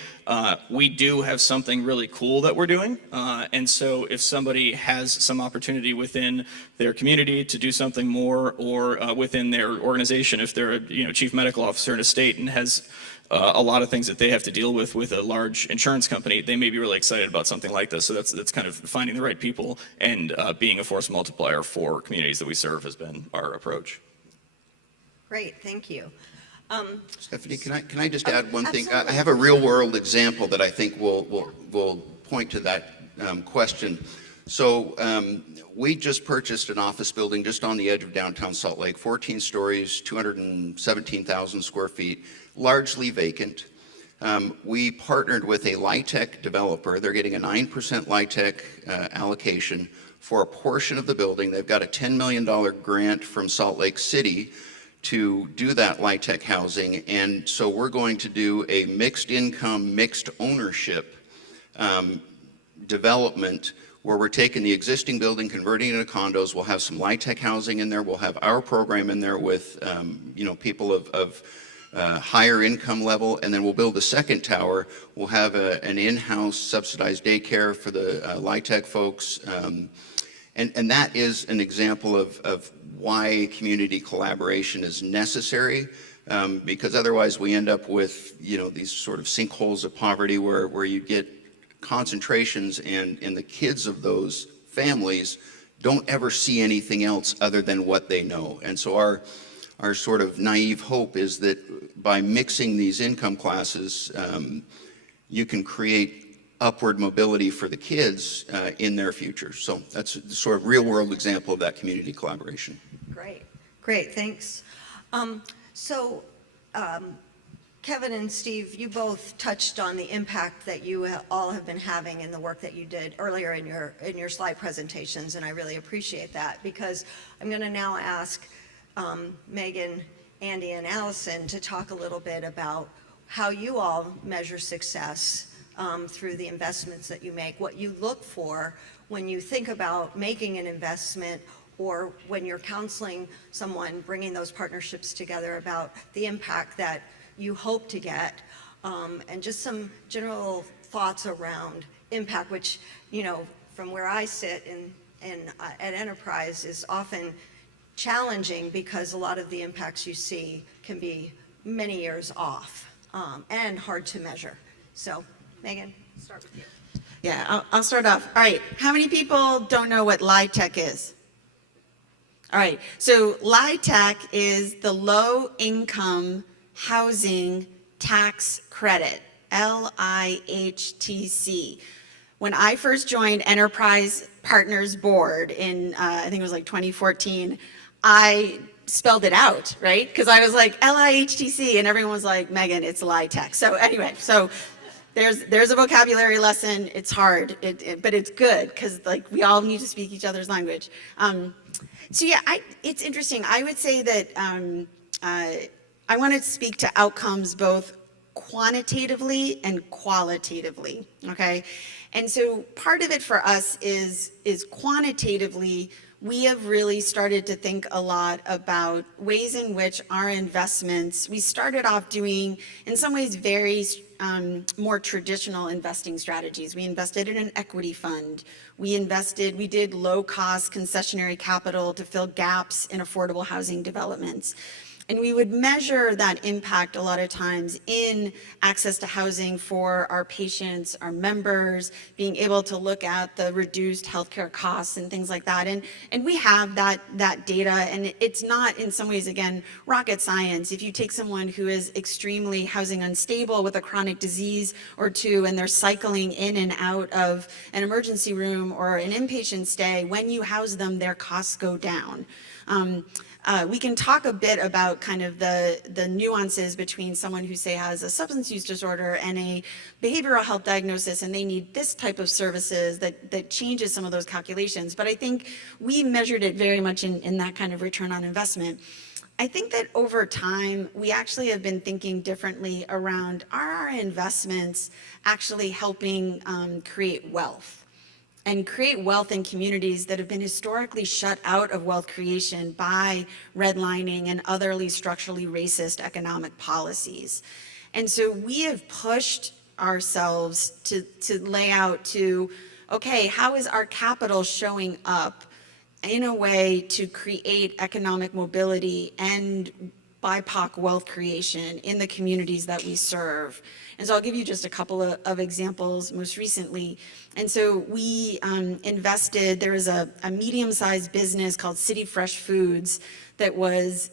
we do have something really cool that we're doing. And so if somebody has some opportunity within their community to do something more, or within their organization, if they're a chief medical officer in a state and has a lot of things that they have to deal with a large insurance company, they may be really excited about something like this. So that's kind of finding the right people, and being a force multiplier for communities that we serve has been our approach. Great, thank you. Stephany, can I just add one thing? Absolutely. I have a real world example that I think will point to that question. So we just purchased an office building just on the edge of downtown Salt Lake, 14 stories, 217,000 square feet, largely vacant. We partnered with a LIHTC developer. They're getting a 9% LIHTC allocation for a portion of the building. They've got a $10 million grant from Salt Lake City to do that LIHTC housing, and so we're going to do a mixed income, mixed ownership development, where we're taking the existing building, converting it into condos. We'll have some LIHTC housing in there. We'll have our program in there with people of higher income level, and then we'll build a second tower. We'll have an in-house subsidized daycare for the LIHTC folks. And that is an example of why community collaboration is necessary, because otherwise we end up with these sort of sinkholes of poverty where you get concentrations, and the kids of those families don't ever see anything else other than what they know. And so our sort of naive hope is that by mixing these income classes, you can create upward mobility for the kids in their future. So that's a sort of real world example of that community collaboration. Great, thanks. Kevin and Steve, you both touched on the impact that you all have been having in the work that you did earlier in your slide presentations, and I really appreciate that, because I'm going to now ask Megan, Andy, and Alison to talk a little bit about how you all measure success through the investments that you make, what you look for when you think about making an investment or when you're counseling someone, bringing those partnerships together about the impact that you hope to get, and just some general thoughts around impact, which, from where I sit at Enterprise is often challenging because a lot of the impacts you see can be many years off, and hard to measure. So, Megan, start with you. Yeah, I'll start off. All right, how many people don't know what LIHTC is? All right, so LIHTC is the Low Income Housing Tax Credit, LIHTC. When I first joined Enterprise Partners Board in, I think it was like 2014, I spelled it out, right? Because I was like, LIHTC, and everyone was like, Megan, it's LIHTC. So anyway, there's a vocabulary lesson. It's hard, but it's good because like we all need to speak each other's language. So yeah, it's interesting. I would say that I want to speak to outcomes both quantitatively and qualitatively, okay? And so part of it for us is quantitatively, we have really started to think a lot about ways in which our investments, we started off doing, in some ways, very more traditional investing strategies. We invested in an equity fund. We did low-cost concessionary capital to fill gaps in affordable housing developments. And we would measure that impact a lot of times in access to housing for our patients, our members, being able to look at the reduced healthcare costs and things like that. And we have that data, and it's not in some ways, again, rocket science. If you take someone who is extremely housing unstable with a chronic disease or two, and they're cycling in and out of an emergency room or an inpatient stay, when you house them, their costs go down. We can talk a bit about kind of the nuances between someone who, say, has a substance use disorder and a behavioral health diagnosis, and they need this type of services that changes some of those calculations. But I think we measured it very much in that kind of return on investment. I think that over time, we actually have been thinking differently around, are our investments actually helping create wealth? And create wealth in communities that have been historically shut out of wealth creation by redlining and otherly structurally racist economic policies. And so we have pushed ourselves to lay out okay, how is our capital showing up in a way to create economic mobility and BIPOC wealth creation in the communities that we serve? And so I'll give you just a couple of examples most recently. And so we invested, there was a medium-sized business called City Fresh Foods that was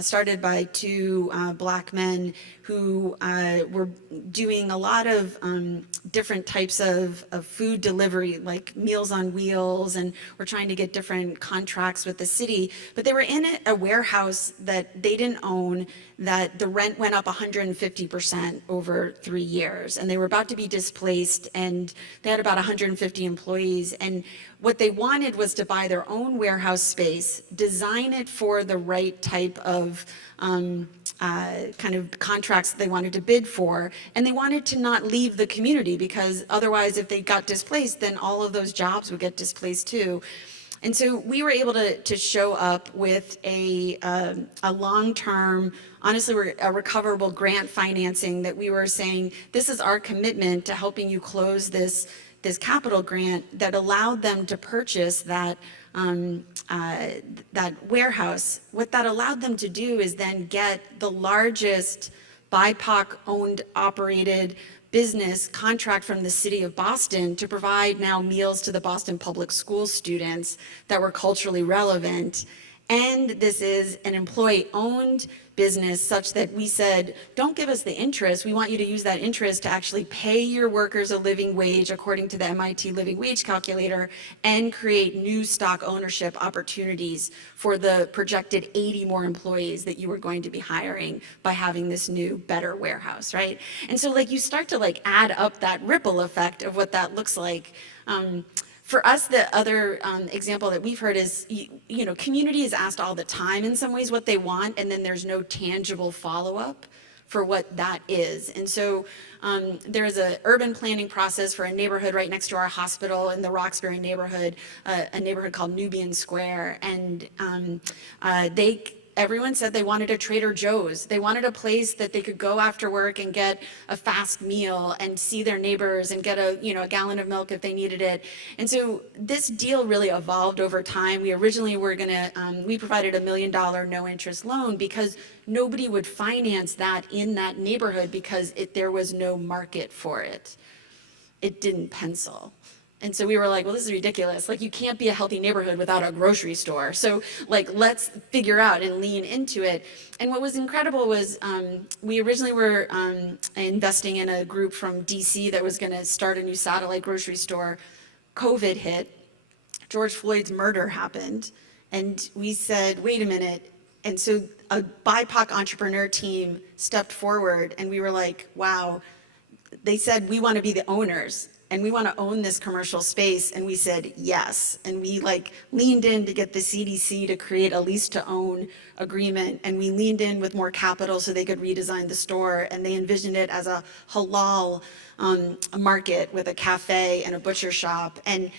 started by two Black men who were doing a lot of different types of food delivery, like Meals on Wheels, and were trying to get different contracts with the city. But they were in a warehouse that they didn't own, that the rent went up 150% over 3 years. And they were about to be displaced, and they had about 150 employees. And what they wanted was to buy their own warehouse space, design it for the right type of kind of contracts that they wanted to bid for, and they wanted to not leave the community, because otherwise if they got displaced, then all of those jobs would get displaced too. And so we were able to show up with a long-term, honestly, a recoverable grant financing that we were saying, this is our commitment to helping you close this capital grant, that allowed them to purchase that warehouse. What that allowed them to do is then get the largest BIPOC-owned, operated business contract from the city of Boston to provide now meals to the Boston public school students that were culturally relevant. And this is an employee-owned business, such that we said, don't give us the interest. We want you to use that interest to actually pay your workers a living wage according to the MIT living wage calculator, and create new stock ownership opportunities for the projected 80 more employees that you were going to be hiring by having this new, better warehouse, right? And so you start to add up that ripple effect of what that looks like. For us, the other example that we've heard is, community is asked all the time in some ways what they want, and then there's no tangible follow-up for what that is. And so there is an urban planning process for a neighborhood right next to our hospital in the Roxbury neighborhood, a neighborhood called Nubian Square. And everyone said they wanted a Trader Joe's. They wanted a place that they could go after work and get a fast meal and see their neighbors and get a gallon of milk if they needed it. And so this deal really evolved over time. We originally were we provided $1 million no interest loan because nobody would finance that in that neighborhood because there was no market for it. It didn't pencil. And so we were like, well, this is ridiculous. Like, you can't be a healthy neighborhood without a grocery store. So, like, let's figure out and lean into it. And what was incredible was we originally were investing in a group from DC that was going to start a new satellite grocery store. COVID hit. George Floyd's murder happened. And we said, wait a minute. And so a BIPOC entrepreneur team stepped forward, and we were like, wow. They said, we want to be the owners. And we want to own this commercial space, and we said yes. And we leaned in to get the CDC to create a lease to own agreement, and we leaned in with more capital so they could redesign the store, and they envisioned it as a halal market with a cafe and a butcher shop. And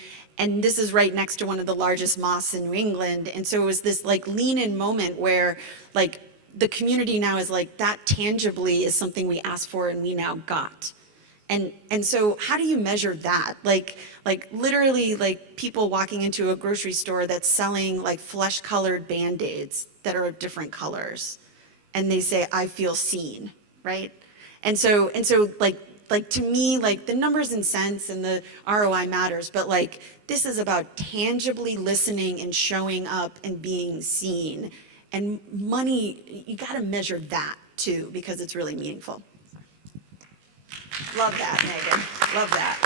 this is right next to one of the largest mosques in New England. And so it was this lean in moment where the community now is that tangibly is something we asked for and we now got. And so how do you measure that? Literally people walking into a grocery store that's selling flesh-colored Band-Aids that are of different colors. And they say, I feel seen, right? And so to me, the numbers and cents and the ROI matters, but this is about tangibly listening and showing up and being seen. And money, you gotta measure that too, because it's really meaningful. Love that, Megan. Love that.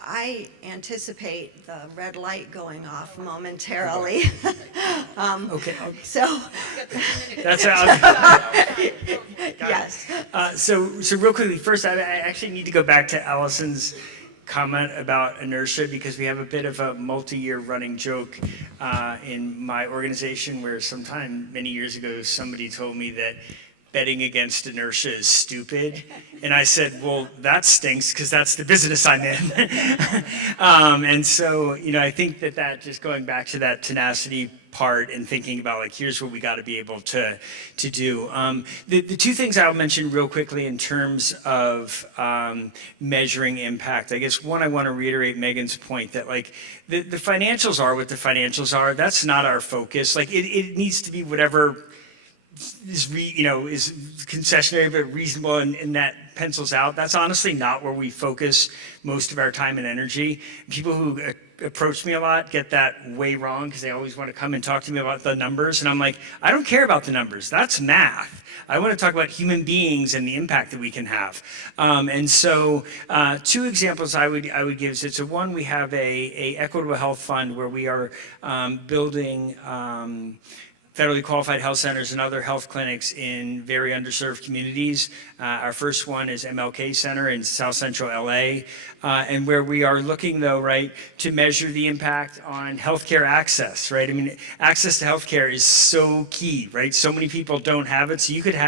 I anticipate the red light going off momentarily. Okay. So, That's yes. So real quickly, first, I actually need to go back to Alison's comment about inertia, because we have a bit of a multi-year running joke in my organization where sometime many years ago somebody told me that betting against inertia is stupid. And I said, well, that stinks because that's the business I'm in. And so, I think that just going back to that tenacity part and thinking about here's what we got to be able to do. The two things I'll mention real quickly in terms of measuring impact. I guess one, I want to reiterate Megan's point that the financials are what the financials are. That's not our focus. It needs to be whatever is concessionary but reasonable, and that pencils out. That's honestly not where we focus most of our time and energy. People who approach me a lot get that way wrong because they always want to come and talk to me about the numbers, and I'm like, I don't care about the numbers. That's math. I want to talk about human beings and the impact that we can have. And so two examples I would give. So one, we have a equitable health fund where we are building federally qualified health centers and other health clinics in very underserved communities. Our first one is MLK Center in South Central LA, and where we are looking though, right, to measure the impact on healthcare access, right? I mean, access to healthcare is so key, right? So many people don't have it. So you could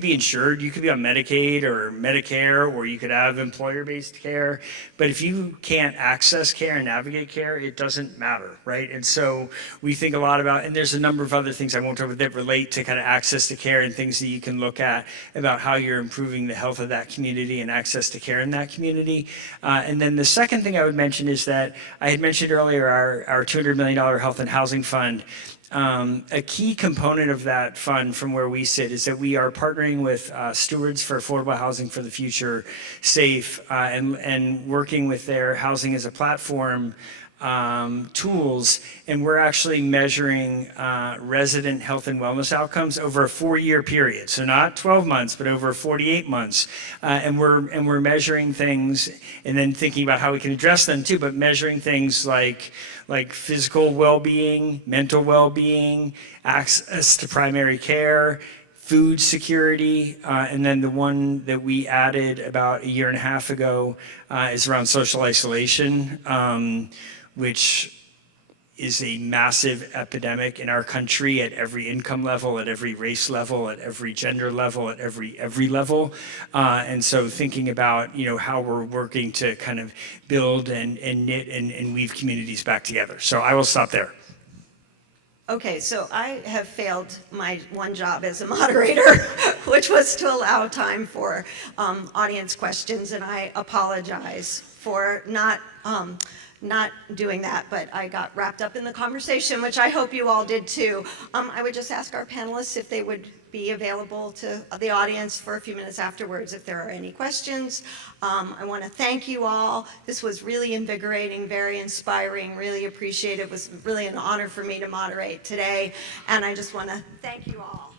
be insured, you could be on Medicaid or Medicare, or you could have employer-based care. But if you can't access care and navigate care, it doesn't matter, right? And so we think a lot about, and there's a number of other things I won't talk about that relate to kind of access to care and things that you can look at about how you're improving the health of that community and access to care in that community. And then the second thing I would mention is that I had mentioned earlier our $200 million health and housing fund. A key component of that fund from where we sit is that we are partnering with Stewards for Affordable Housing for the Future, SAFE, and working with their Housing as a Platform tools, and we're actually measuring resident health and wellness outcomes over a 4-year period. So not 12 months, but over 48 months. And we're measuring things and then thinking about how we can address them too, but measuring things like physical well-being, mental well-being, access to primary care, food security, and then the one that we added about 1.5 years ago is around social isolation, which is a massive epidemic in our country at every income level, at every race level, at every gender level, at every level. And so thinking about, how we're working to kind of build and knit and weave communities back together. So I will stop there. Okay, so I have failed my one job as a moderator, which was to allow time for audience questions, and I apologize for not doing that, but I got wrapped up in the conversation, which I hope you all did too. I would just ask our panelists if they would be available to the audience for a few minutes afterwards if there are any questions. I want to thank you all. This was really invigorating, very inspiring, really appreciate it. It was really an honor for me to moderate today, and I just want to thank you all.